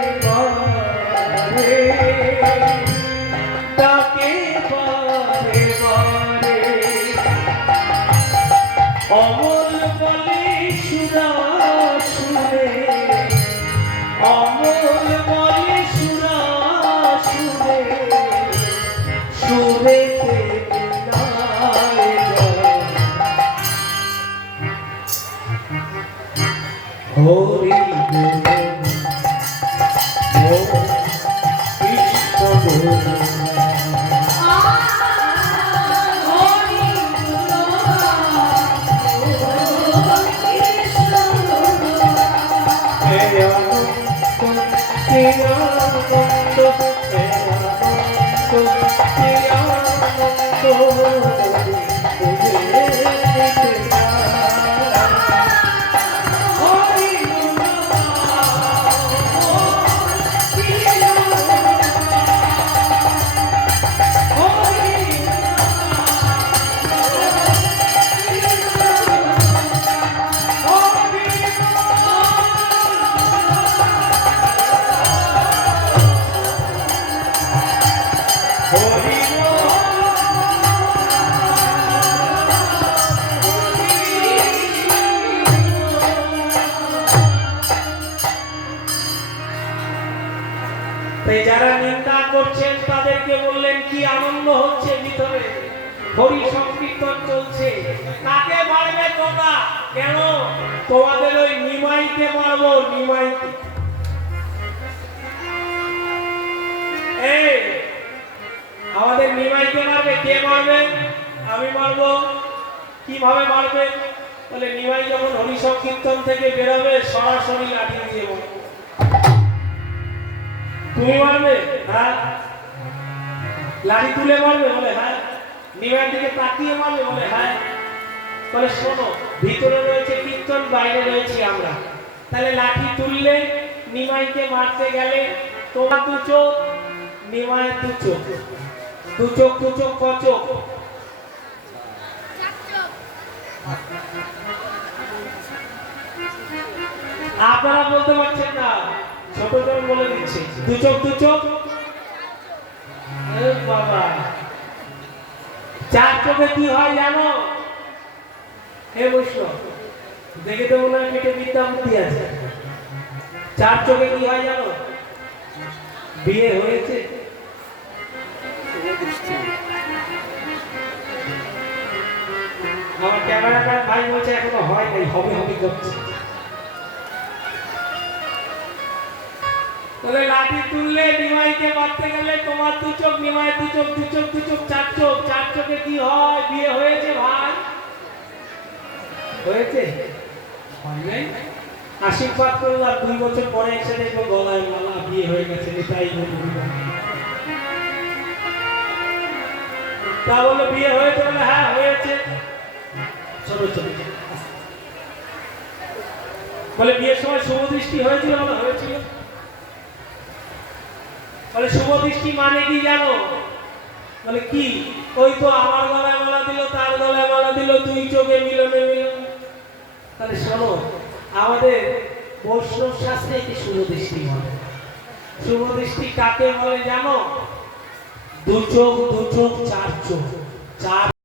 তাকে পারে হরি কৃষ্ণ তাই যারা নিন্দা করছেন তাদেরকে বললেন কি আনন্দ হচ্ছে ভিতরে, হরি সংকীর্তন চলছে, কাকে মারবে তোমরা? কেন? তোমাদের ওই নিমাইকে মারবো, নিমাইকে। এই আমাদের নিমাইকে মারবে, কে মারবে? আমি মারবো। কিভাবে মারবে? বলে নিমাই যখন হরি সংকীর্তন থেকে বেরোবে সরাসরি লাঠি দিয়ে মারবে। তুমি মারবে? হ্যাঁ। লাঠি তুলে মারবে? বলে হ্যাঁ। নিমাইয়ের দিকে তাকিয়ে মারবে? বলে হ্যাঁ। বলে শোনো, ভিতরে রয়েছে কীর্তন, বাইরে রয়েছি আমরা। তাহলে লাঠি তুললে নিমাইকে মারতে গেলে তোমার দু চোখ, নিমাইয়ের দু চোখ, দু চোখ দু চোখ কচোখ। আপনারা বলতে পারছেন না, ছোট জন বলে দিচ্ছে দু চোখ দু চোখ। বাবা, চার চোখে কি হয় জানো? হে বৈষ্ণব, দেখে তো মনে হয় পেটে বিদ্যা বুদ্ধি আছে। চার চোখে কি হয় জানো? বিয়ে হয়েছে? আমার ক্যামেরাম্যান ভাই বলছে এখনো হয় নাই, হবে হবে করছে। তাহলে লাঠি তুললে নিমাইকে মারতে গেলে তোমার দু চোখ, নিমাইয়ের দু চোখ, দু চোখ দু চোখ, চার চোখ। চার চোখে কি হয়? বিয়ে হয়েছে ভাই? হয়েছে? হয় নাই? আশীর্বাদ করলো আর 2 বছর পরে এসে দেখবো গলায় মালা, বিয়ে হয়ে গেছে। এটাই তা বলে বিয়ে হয়েছে? বলে হ্যাঁ হয়েছে। চলো চলো। বলে বিয়ের সময় শুভ দৃষ্টি হয়েছিল? বলে হয়েছিল। বলে শুভ দৃষ্টি মানে কি জানো? বলে কি? ওই তো আমার গলায় মালা দিল, তার গলায় মালা দিল, 2 চোখে মিলনে মিলন। তাহলে শোনো, আমাদের বৈষ্ণব শাস্ত্রে কি শুভ দৃষ্টি বলে? শুভ দৃষ্টি কাকে বলে জানো? 2 চোখ 2 চোখ 4 চোখ, 4